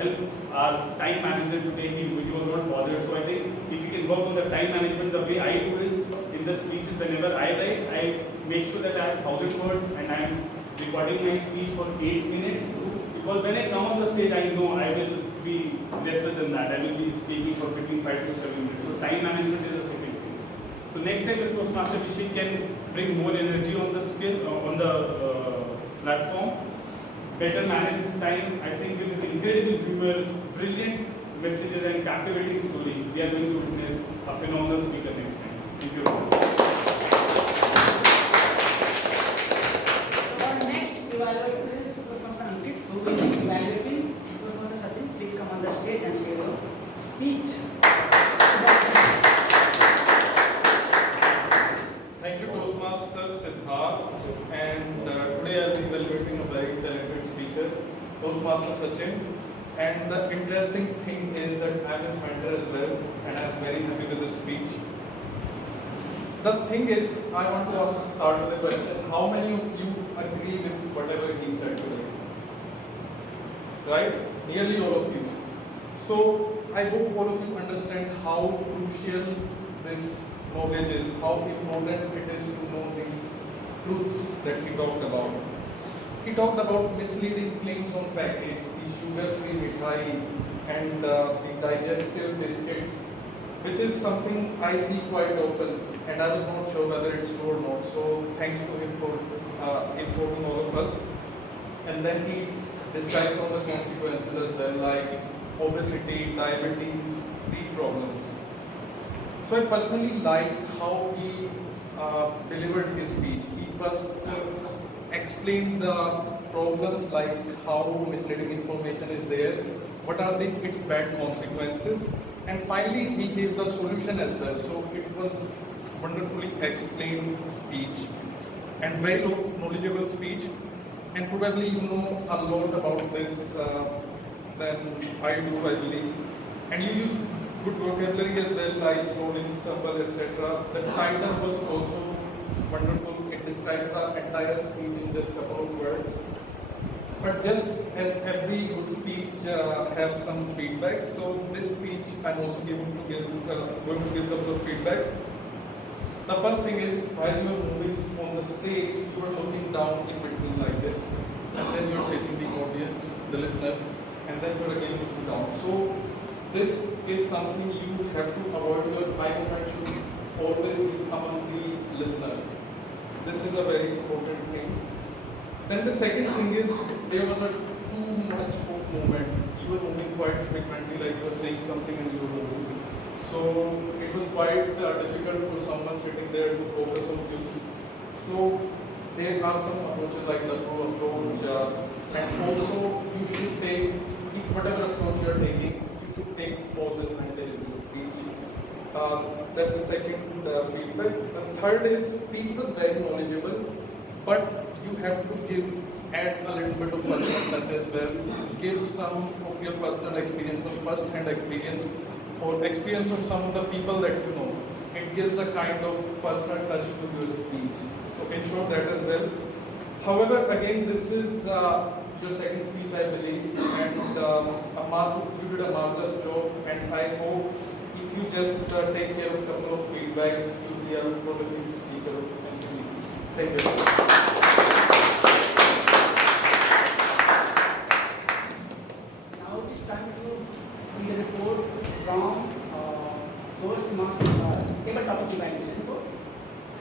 help our time manager today. He was not bothered. So I think if you can work on the time management, the way I do is in the speeches, whenever I write, I make sure that I have 1,000 words and I am recording my speech for 8 minutes. Because when I come on the stage, I know I will be lesser than that. I will be speaking for between 5 to 7 minutes. So time management is a second thing. So next time, if Toastmaster Abhishek can bring more energy on the platform, better manage his time, I think with his incredible humor, brilliant messages and captivating story, we are going to witness a phenomenal speaker next time. Thank you. So our next evaluator is Toastmaster Ankit, who will be evaluating Toastmaster Sachin. Please come on the stage and share your speech. Thank you, Toastmaster Siddharth. And today I'll be evaluating a very talented speaker, Toastmaster Sachin. And the interesting thing is that I'm his mentor as well, and I'm very happy with the speech. The thing is, I want to start with a question. How many of you agree with whatever he said today? Right? Nearly all of you. So I hope all of you understand how crucial this knowledge is, how important it is to know these truths that he talked about. He talked about misleading claims on package, the sugar-free mithai, and the digestive biscuits, which is something I see quite often, and I was not sure whether it's true or not. So thanks to him for informing all of us. And then he describes all the consequences as well, like obesity, diabetes, these problems. So I personally liked how he delivered his speech. He first explained the problems, like how misleading information is there, what are its bad consequences, and finally he gave the solution as well. So it was wonderfully explained speech and very knowledgeable speech, and probably you know a lot about this than I do, I believe. And you use good vocabulary as well, like rolling, stumble, etc. The title was also wonderful. It described the entire speech in just a couple of words. But just as every good speech have some feedback, so this speech I'm also going to give a couple of feedbacks. The first thing is, while you are moving on the stage, you are looking down in between like this, and then you are facing the audience, the listeners, and then you are again looking down. So this is something you have to avoid. Your eye movement should always be among the listeners. This is a very important thing. Then the second thing is, there was a too much of movement. You were moving quite frequently, like you were saying something and you were moving. So it was quite difficult for someone sitting there to focus on you. So there are some approaches like the throw approach, and also you should take, whatever approach you are taking, you should take pauses when telling your speech. That's the second feedback. The third is, speech was very knowledgeable, but you have to add a little bit of personal touch as well. Give some of your personal experience, some first-hand experience, or experience of some of the people that you know. It gives a kind of personal touch to your speech. So ensure that as well. However, again, this is your second speech, I believe, and you did a marvelous job, and I hope if if you just take care of a couple of feedbacks, you'll be a prolific teacher of MCPC. Thank you. Now it is time to see the report from Toastmasters table topic evaluation report.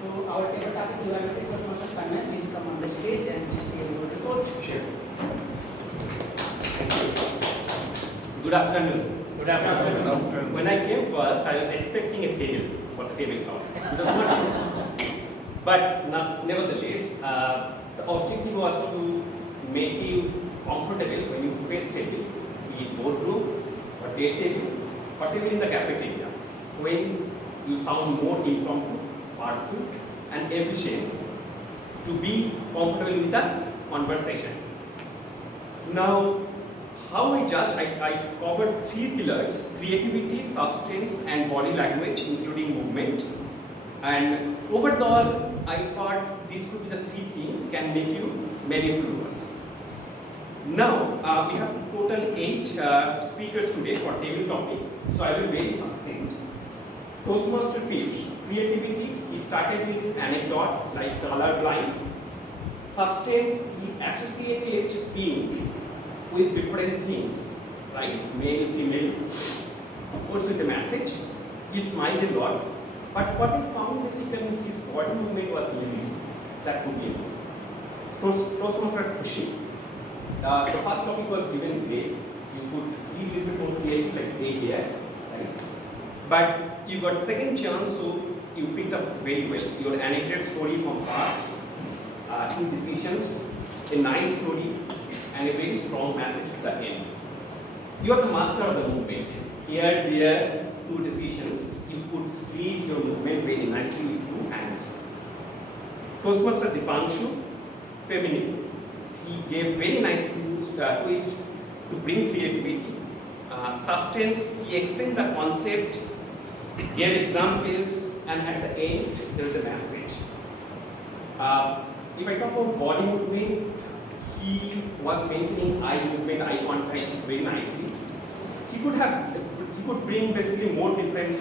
So our table topic evaluation Toastmasters panel, please come on the stage and see the report. Sure. Good afternoon. Good afternoon. Good afternoon. When I came first, I was expecting a table for the table class. It was not. But nevertheless, the objective was to make you comfortable when you face table, be it boardroom or day table, or table in the cafeteria, when you sound more impromptu, powerful, and efficient to be comfortable with the conversation. Now, how I judge, I covered 3 pillars: creativity, substance, and body language, including movement. And overall, I thought these could be the 3 things can make you mellifluous. Now, we have total 8 speakers today for table topic, so I will be very succinct. Toastmaster Piyush, creativity, he started with anecdote like colorblind. Substance, he associated pink with different things, right? Male, female, of course with the message. He smiled a lot, but what I found basically his body movement was limited. That could be Toastmaster Khushi. The first topic was given gray. You could be a little bit more creative like gray here, right? But you got second chance, so you picked up very well. Your anecdote story from past, indecisions, a nice story, and a very strong message at the end. You are the master of the movement. Here, there, 2 decisions. You could split your movement very nicely with 2 hands. Toastmaster Dipanshu, feminism. He gave very nice twist to bring creativity. Substance, he explained the concept, gave examples, and at the end, there is a message. If I talk about body movement, he was maintaining eye movement, eye contact very nicely. He could bring basically more different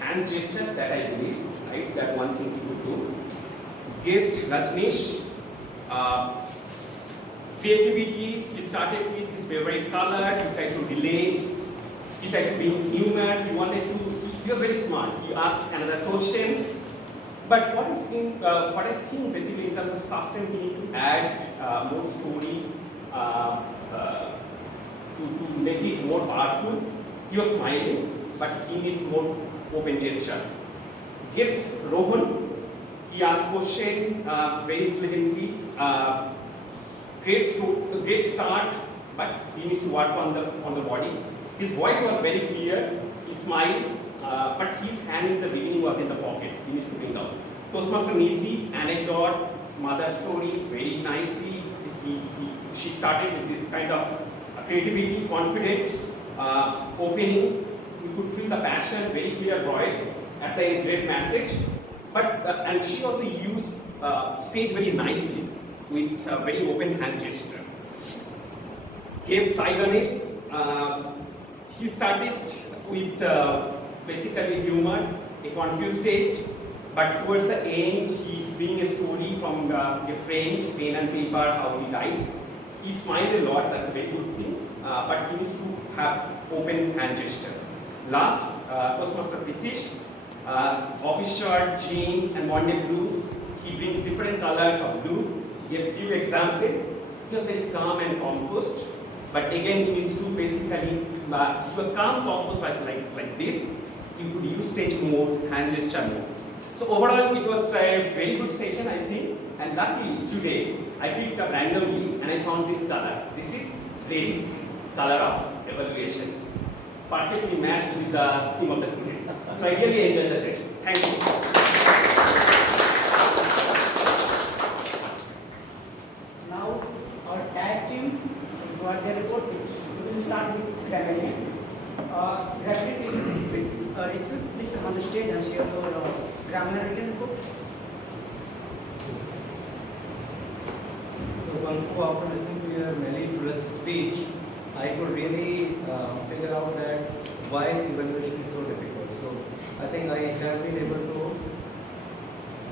hand gesture that I believe, right? That one thing he could do. Guest Rajneesh, creativity, he started with his favorite color, he tried to relate, he tried to bring humor, he was very smart. He asked another question. But what I think basically in terms of substance, we need to add more story to make it more powerful. He was smiling, but he needs more open gesture. Guest Rohan, he asked question very clearly. Great start, but he needs to work on the body. His voice was very clear. He smiled, but his hand in the beginning was in the pocket. He needs to bring out. Toastmaster Nidhi, anecdote, mother story, very nicely. She started with this kind of creativity, confident, opening. You could feel the passion, very clear voice. At the end, great message. But and she also used stage very nicely with very open hand gesture. Kev Sai Ganesh, he started with basically humor, a confused state, but towards the end, he bring a story from a friend, pen and paper, how he died. He smiled a lot, that's a very good thing, but he needs to have open hand gesture. Last, Toastmaster Pritish, office shirt, jeans, and Monday blues. He brings different colors of blue. He gave a few examples. He was very calm and composed, but again, he needs to basically, he was calm, composed like this. You could use stage mode, hand gesture mode. So overall, it was a very good session, I think. And luckily, today, I picked up randomly and I found this color. This is red color of evaluation. Perfectly matched with the theme of the today. So I really enjoyed the session. Thank you. Now, our tag team got their report. We will start with Grammarly. Grammarly, please come on the stage and share your grammar written report. So, Kung Fu, after listening to your mellifluous speech, I could really figure out that why evaluation is so difficult. So I think I have been able to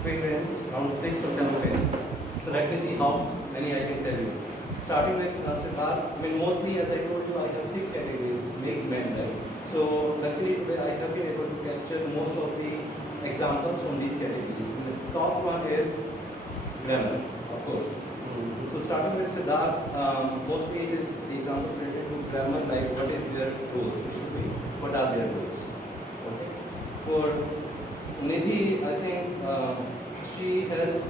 fit in around 6 or 7 pens. So let me see how many I can tell you. Starting with Siddharth, I mean mostly as I told you I have 6 categories, make, men, right? So luckily today I have been able to capture most of the examples from these categories. The top one is grammar, of course. So starting with Siddharth, mostly it is the examples related to grammar, like what is their roles, it should be, what are their roles. Okay. For Nidhi, I think she has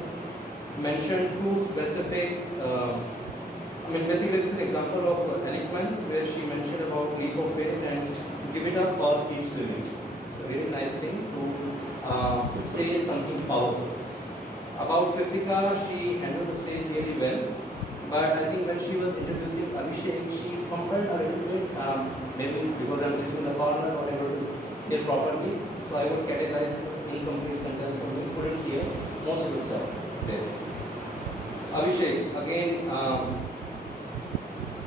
mentioned 2 specific, I mean basically this is an example of eloquence where she mentioned about leap of faith and give it up or keep swimming. It's a very nice thing to say something powerful. About Kritika, she handled the stage really well, but I think when she was introducing Abhishek, she fumbled a little bit, maybe because I'm sitting in the corner or able to hear properly. So I would categorize this as an incomplete sentence for me, couldn't hear most of the stuff there. Abhishek, again,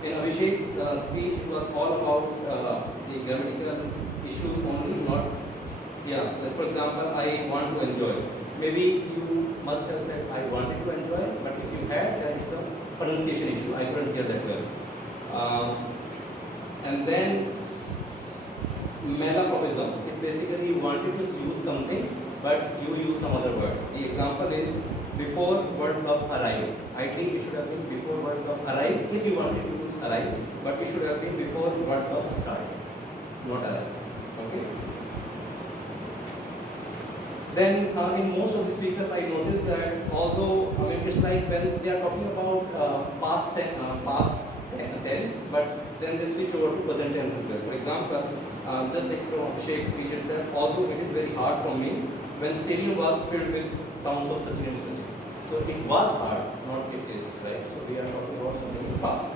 in Abhishek's speech, it was all about the grammatical issues only, not, like for example, I want to enjoy. Maybe you must have said, I wanted to enjoy, but if you had, there is a pronunciation issue. I couldn't hear that well. And then, malapropism. It basically you wanted to use something, but you use some other word. The example is, before World Cup arrived. I think it should have been before World Cup arrived, if you wanted to use arrive, but it should have been before World Cup started, not arrive. Okay? Then in most of the speakers I noticed that although, I mean it's like when they are talking about past tense, but then they switch over to present tense as well. For example, just like from Sheikh's speech itself, although it is very hard for me, when stadium was filled with sounds of Sachin and Sachin. So it was hard, not it is, right? So we are talking about something in the past.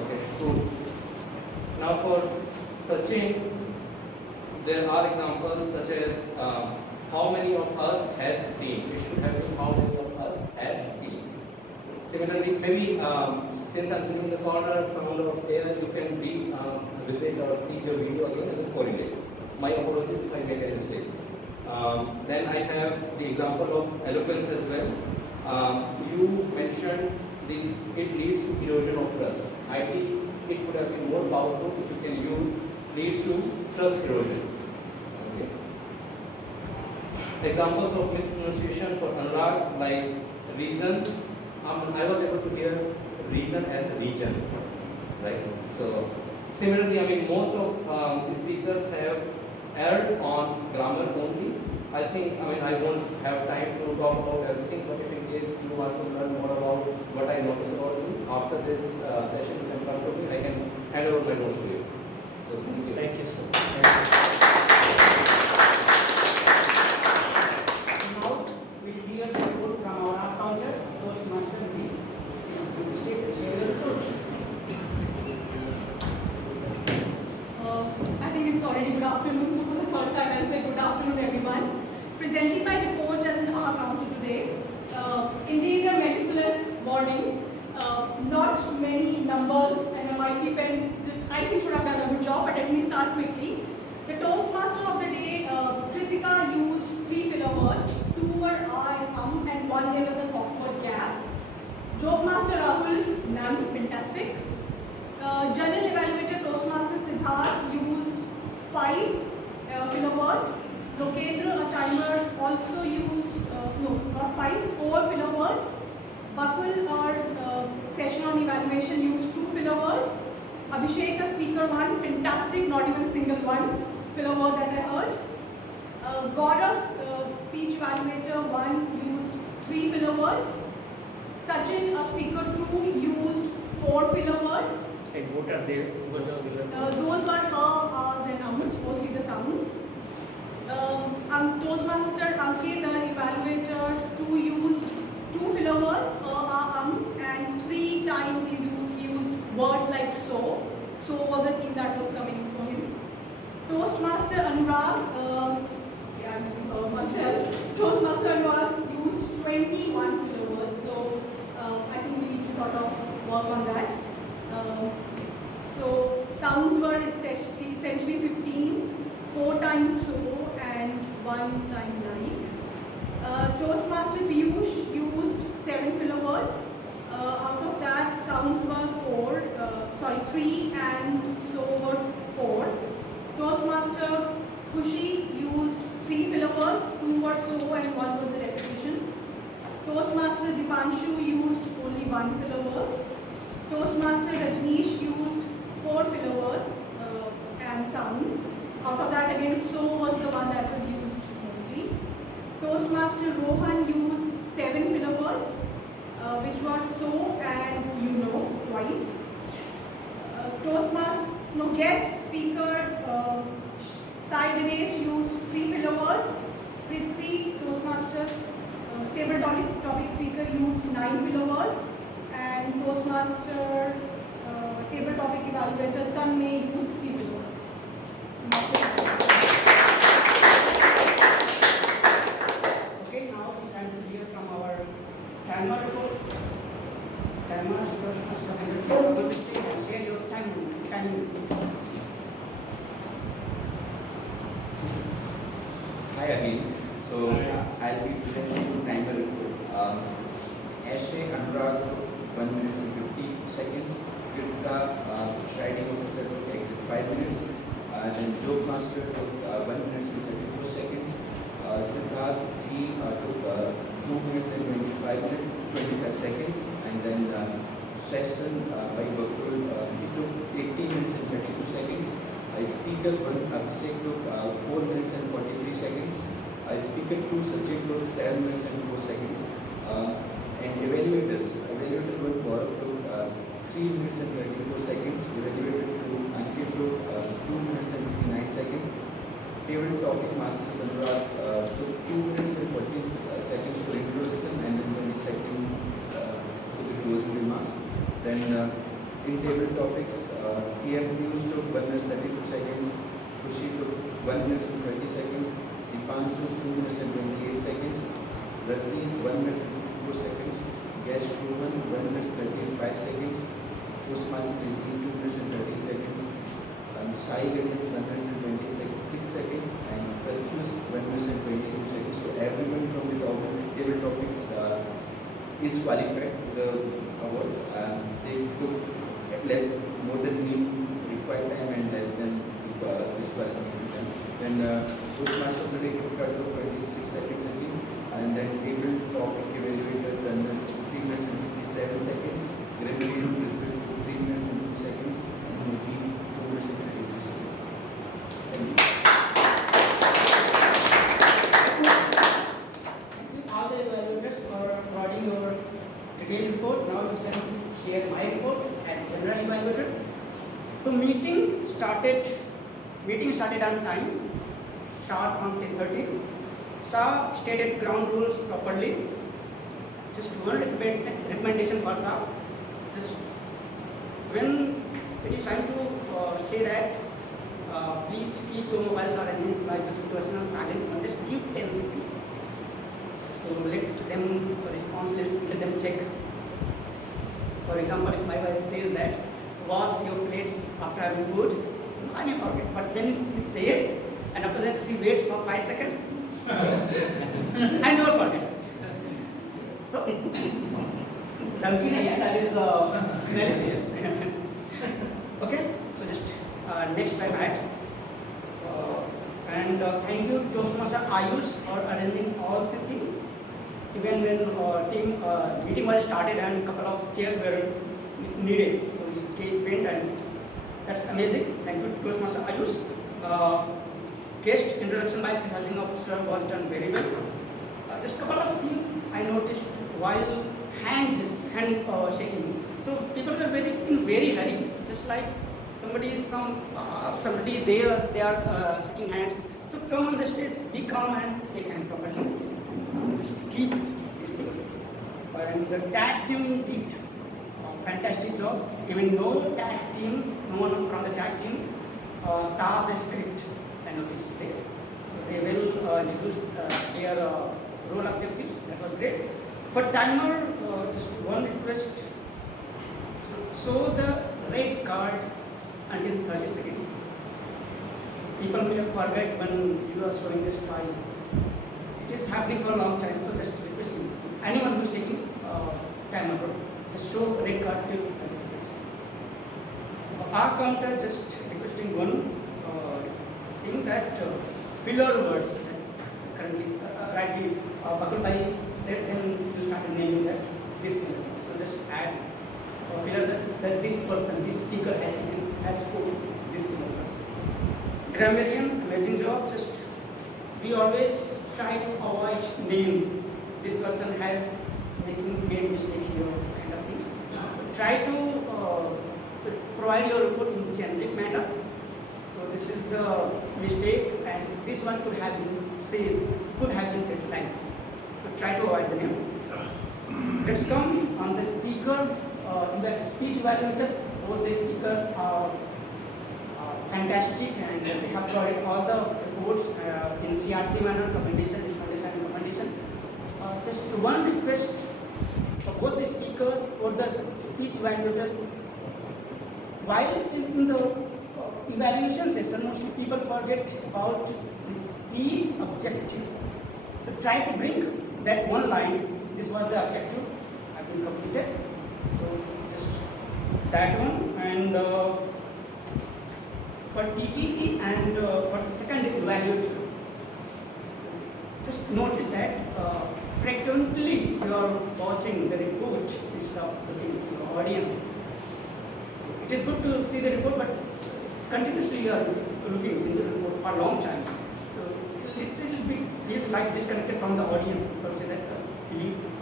Okay, so now for Sachin, there are examples such as how many of us has seen. It should have been how many of us have seen. Similarly, maybe since I'm sitting in the corner, sound of air, you can visit or see your video again and then correlate. My apologies if I make a mistake. Then I have the example of eloquence as well. You mentioned it leads to erosion of trust. I think it would have been more powerful if you can use leads to trust erosion. Okay. Examples of mispronunciation for Anurag, like reason. I was able to hear reason as region, right? So similarly, I mean most of the speakers have erred on grammar only. I think, I mean I won't have time to talk about everything, but if in case you want to learn more about what I noticed about you, after this session you can come to me, I can hand over my notes to you. So thank you. Thank you so much. Now we'll hear the report from our accountant, Toastmaster D. I think it's already good afternoon, so for the third time I'll say good afternoon everyone. Presenting my report as an accountant today. Indeed a mellifluous morning, not many numbers and a mighty pen. I think should have done a good job, but let me start quickly. The Toastmaster of the day, Kritika, used 3 filler words. 2 were and 1 there was an awkward gap. Joke Master Rahul, none, fantastic. Journal Evaluator Toastmaster Siddharth used 5 filler words. Lokendra, a timer, also used, no, not 5, 4 filler words. Bakul, our session on evaluation, used 2 filler words. Abhishek, a speaker 1, fantastic, not even a single 1 filler word that I heard. Gaurav, speech evaluator 1, used 3 filler words. Sachin, a speaker 2, used 4 filler words. And what are they? Those were her, and ums, mostly the sounds. Toastmaster Ankit, the evaluator 2, used 2 filler words, and 3 times he used words like so. So was a theme that was coming from him. Toastmaster Anurag, myself, Toastmaster Anurag used 21 filler words. So I think we need to sort of work on that. So sounds were essentially 15, 4 times 3 and so were 4. Toastmaster Khushi used 3 filler words, 2 were so and 1 was a repetition. Toastmaster Dipanshu used only 1 filler word. Toastmaster Rajneesh used 4 filler words and sounds. Out of that again, so was the one that was used mostly. Toastmaster Rohan used 7 filler words, which were so and you know twice. Guest speaker Sai Dinesh used 3 filler words. Prithvi, Toastmaster table topic speaker, used 9 filler words, and Toastmaster table topic evaluator Tanmay used 3 filler words. Okay, now it is time to hear from our timer report. Timer, and share your time. Hi again. So I'll be presenting timer report. Ashay Anurag took 1 minute and 50 seconds. Kritika striding officer took exit 5 minutes. Then joke master took 1 minute and 34 seconds. Siddharth G took 2 minutes and 25 seconds. And then session by Bakul, he took 18 minutes and 32 seconds. Speaker 1 Abhishek took 4 minutes and 43 seconds. Speaker 2 Sachin took 7 minutes and 4 seconds. And evaluator 1 Gaurav took 3 minutes and 24 seconds. Evaluator 2 Ankit took 2 minutes and 59 seconds. Table topic master Sanurag took 2 minutes and 14 seconds for introduction and then the second to the closing remarks. Then in table topics, TM News took 1 minute 32 seconds. Khushi took 1 minute and 20 seconds. Dipanshu 2 minutes and 28 seconds. Rajneesh 1 minute and 54 seconds. Guest Rohan 1 minute 35 seconds. Toastmaster 2 minutes and 30 seconds. Sai Ganesh 1 minute and 26 seconds. And Prachyus 1 minute and 22 seconds. So everyone from the table topics is qualified for the awards. They took more than required time and less than disqualification time. Then Toastmaster today took 26 seconds again, and then table topic evaluator done 3 minutes and 57 seconds. Gremlin 3 minutes and 2 seconds, and Modi 2 minutes and 33 seconds. Thank you. Thank you all the evaluators for providing your detailed report. Now it's time to share my report as general evaluator. So meeting started on time, sharp on 10:30. Shah stated ground rules properly. Just one recommendation for Shah. Just when it is time to say that, please keep your mobiles or any device with personal silent or just keep 10 seconds. So let them respond, let them check. For example, if my wife says that, wash your plates after having food, so I may forget. But when she says, and after that she waits for 5 seconds, I never forget. So, donkey nahi hai, that is malicious. Okay, so just next time add. And thank you Toastmaster Ayush for arranging all the things. Even when meeting was started and a couple of chairs were needed, so we went and that's amazing. Thank you Toastmaster Ayush. Guest introduction by presiding officer was done very well. Just a couple of things I noticed while hand shaking. So people were in very hurry, just like somebody is there, they are shaking hands. So come on the stage, be calm and shake hand properly. So just keep these things. And the tag team did a fantastic job. Even no one from the tag team saw the script and noticed there. So they will introduce their role objectives. That was great. For timer, just one request. Show the red card until 30 seconds. People may forget when you are showing this file. It is happening for a long time, so just requesting anyone who is taking timer, just show red card till 30 seconds. our counter just requesting one thing that filler words currently rightly Bakul Bhai said, then you start naming that this filler. So just add filler that this person, this speaker has spoken this filler words. Grammarian, amazing job. Just we always try to avoid names. This person has made mistake here, kind of things. So try to provide your report in generic manner. So this is the mistake, and this one could have been said like this. So try to avoid the name. Let's come on the speaker. Speech evaluators. Both the speakers are fantastic, and they have provided all the reports in CRC manner, commendation, recommendation, and commendation. Just one request for both the speakers, for the speech evaluators. While in the evaluation session, mostly people forget about the speech objective. So try to bring that one line. This was the objective. I've been completed. So just that one, and for TTE and for the second evaluator, just notice that frequently if you are watching the report instead of looking at your audience, it is good to see the report, but continuously you are looking in the report for a long time. So it little bit feels like disconnected from the audience. People say that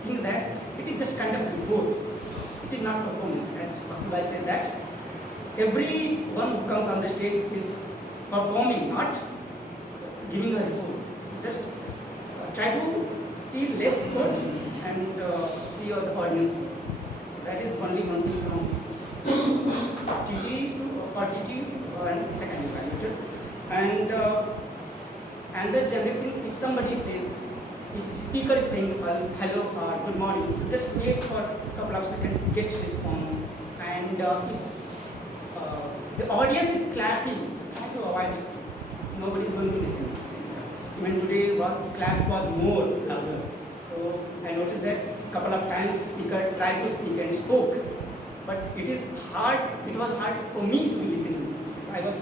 think that it is just kind of report. It is not performance. That's why I said that. Everyone who comes on the stage is performing, not giving a report. So just try to see less report and see your audience. That is only one thing from TT for TT and second evaluator. And the generic thing, if somebody says, if speaker is saying hello or good morning, so just wait for a couple of seconds, get response. And if the audience is clapping, so try to avoid. Nobody is going to listen. Even today clap was more louder. So I noticed that a couple of times speaker tried to speak and spoke, but it is hard. It was hard for me to listen since I was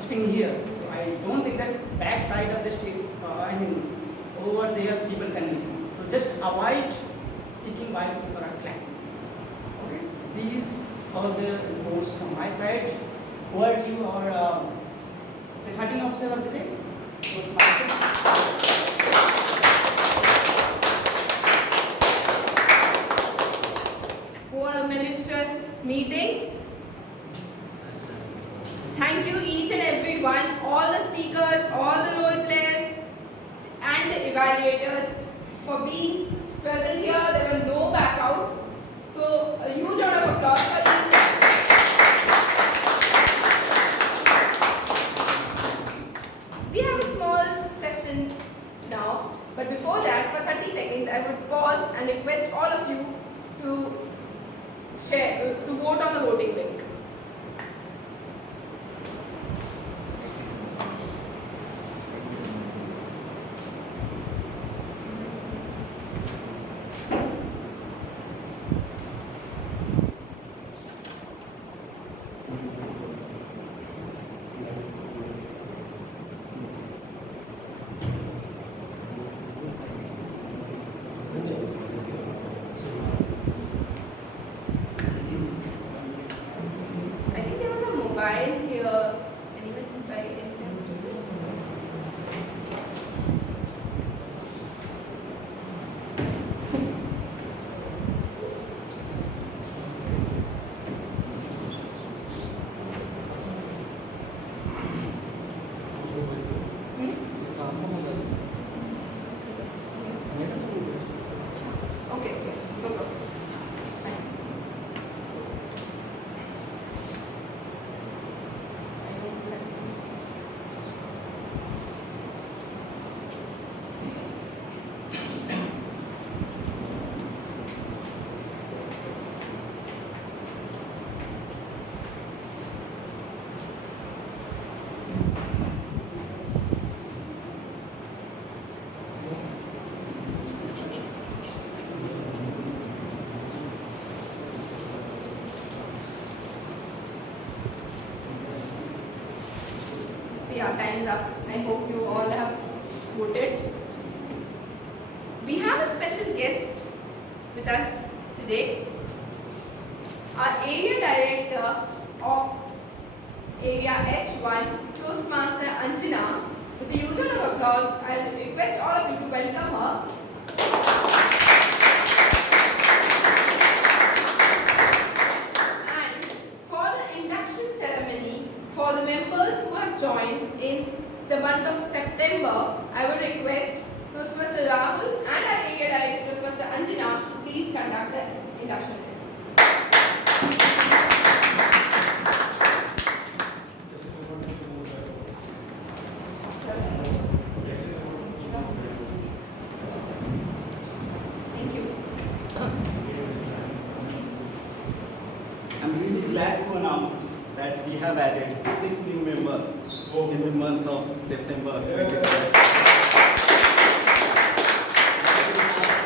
sitting here. So I don't think that back side of the stage, over there people can listen. So just avoid speaking while people are clapping. Okay. These are the reports from my side. Over to you, our presiding officer of the day. What a mellifluous meeting. Thank you each and every one, all the speakers, all the role players and the evaluators for being present here. There were no backouts. So a huge round of applause for each one. We have a small session now, but before that, for 30 seconds, I would pause and request all of you to vote on the voting link. Mobile here. Anyone by any chance to do? Okay, no problem. It's fine. yeah, time is up. I hope you all have voted. We have a special guest with us today. Our area director of Area H1, Toastmaster Anjana. With a huge round of applause, I'll request all of you to welcome her. And for the induction ceremony, for the members who have joined in the month of September, I would request Toastmaster Rahul and our area director Toastmaster Anjana to please conduct the induction ceremony. Thank you. I'm really glad to announce that we have added 6 new members in the month of September 2012.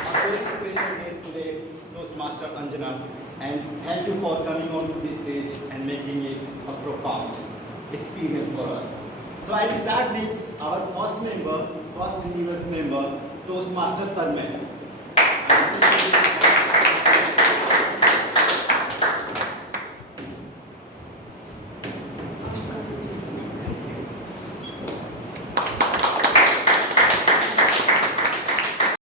A very special guest today, Toastmaster Anjana, and thank you for coming onto this stage and making it a profound experience for us. So I'll start with our first member, first newest member, Toastmaster Tanmay.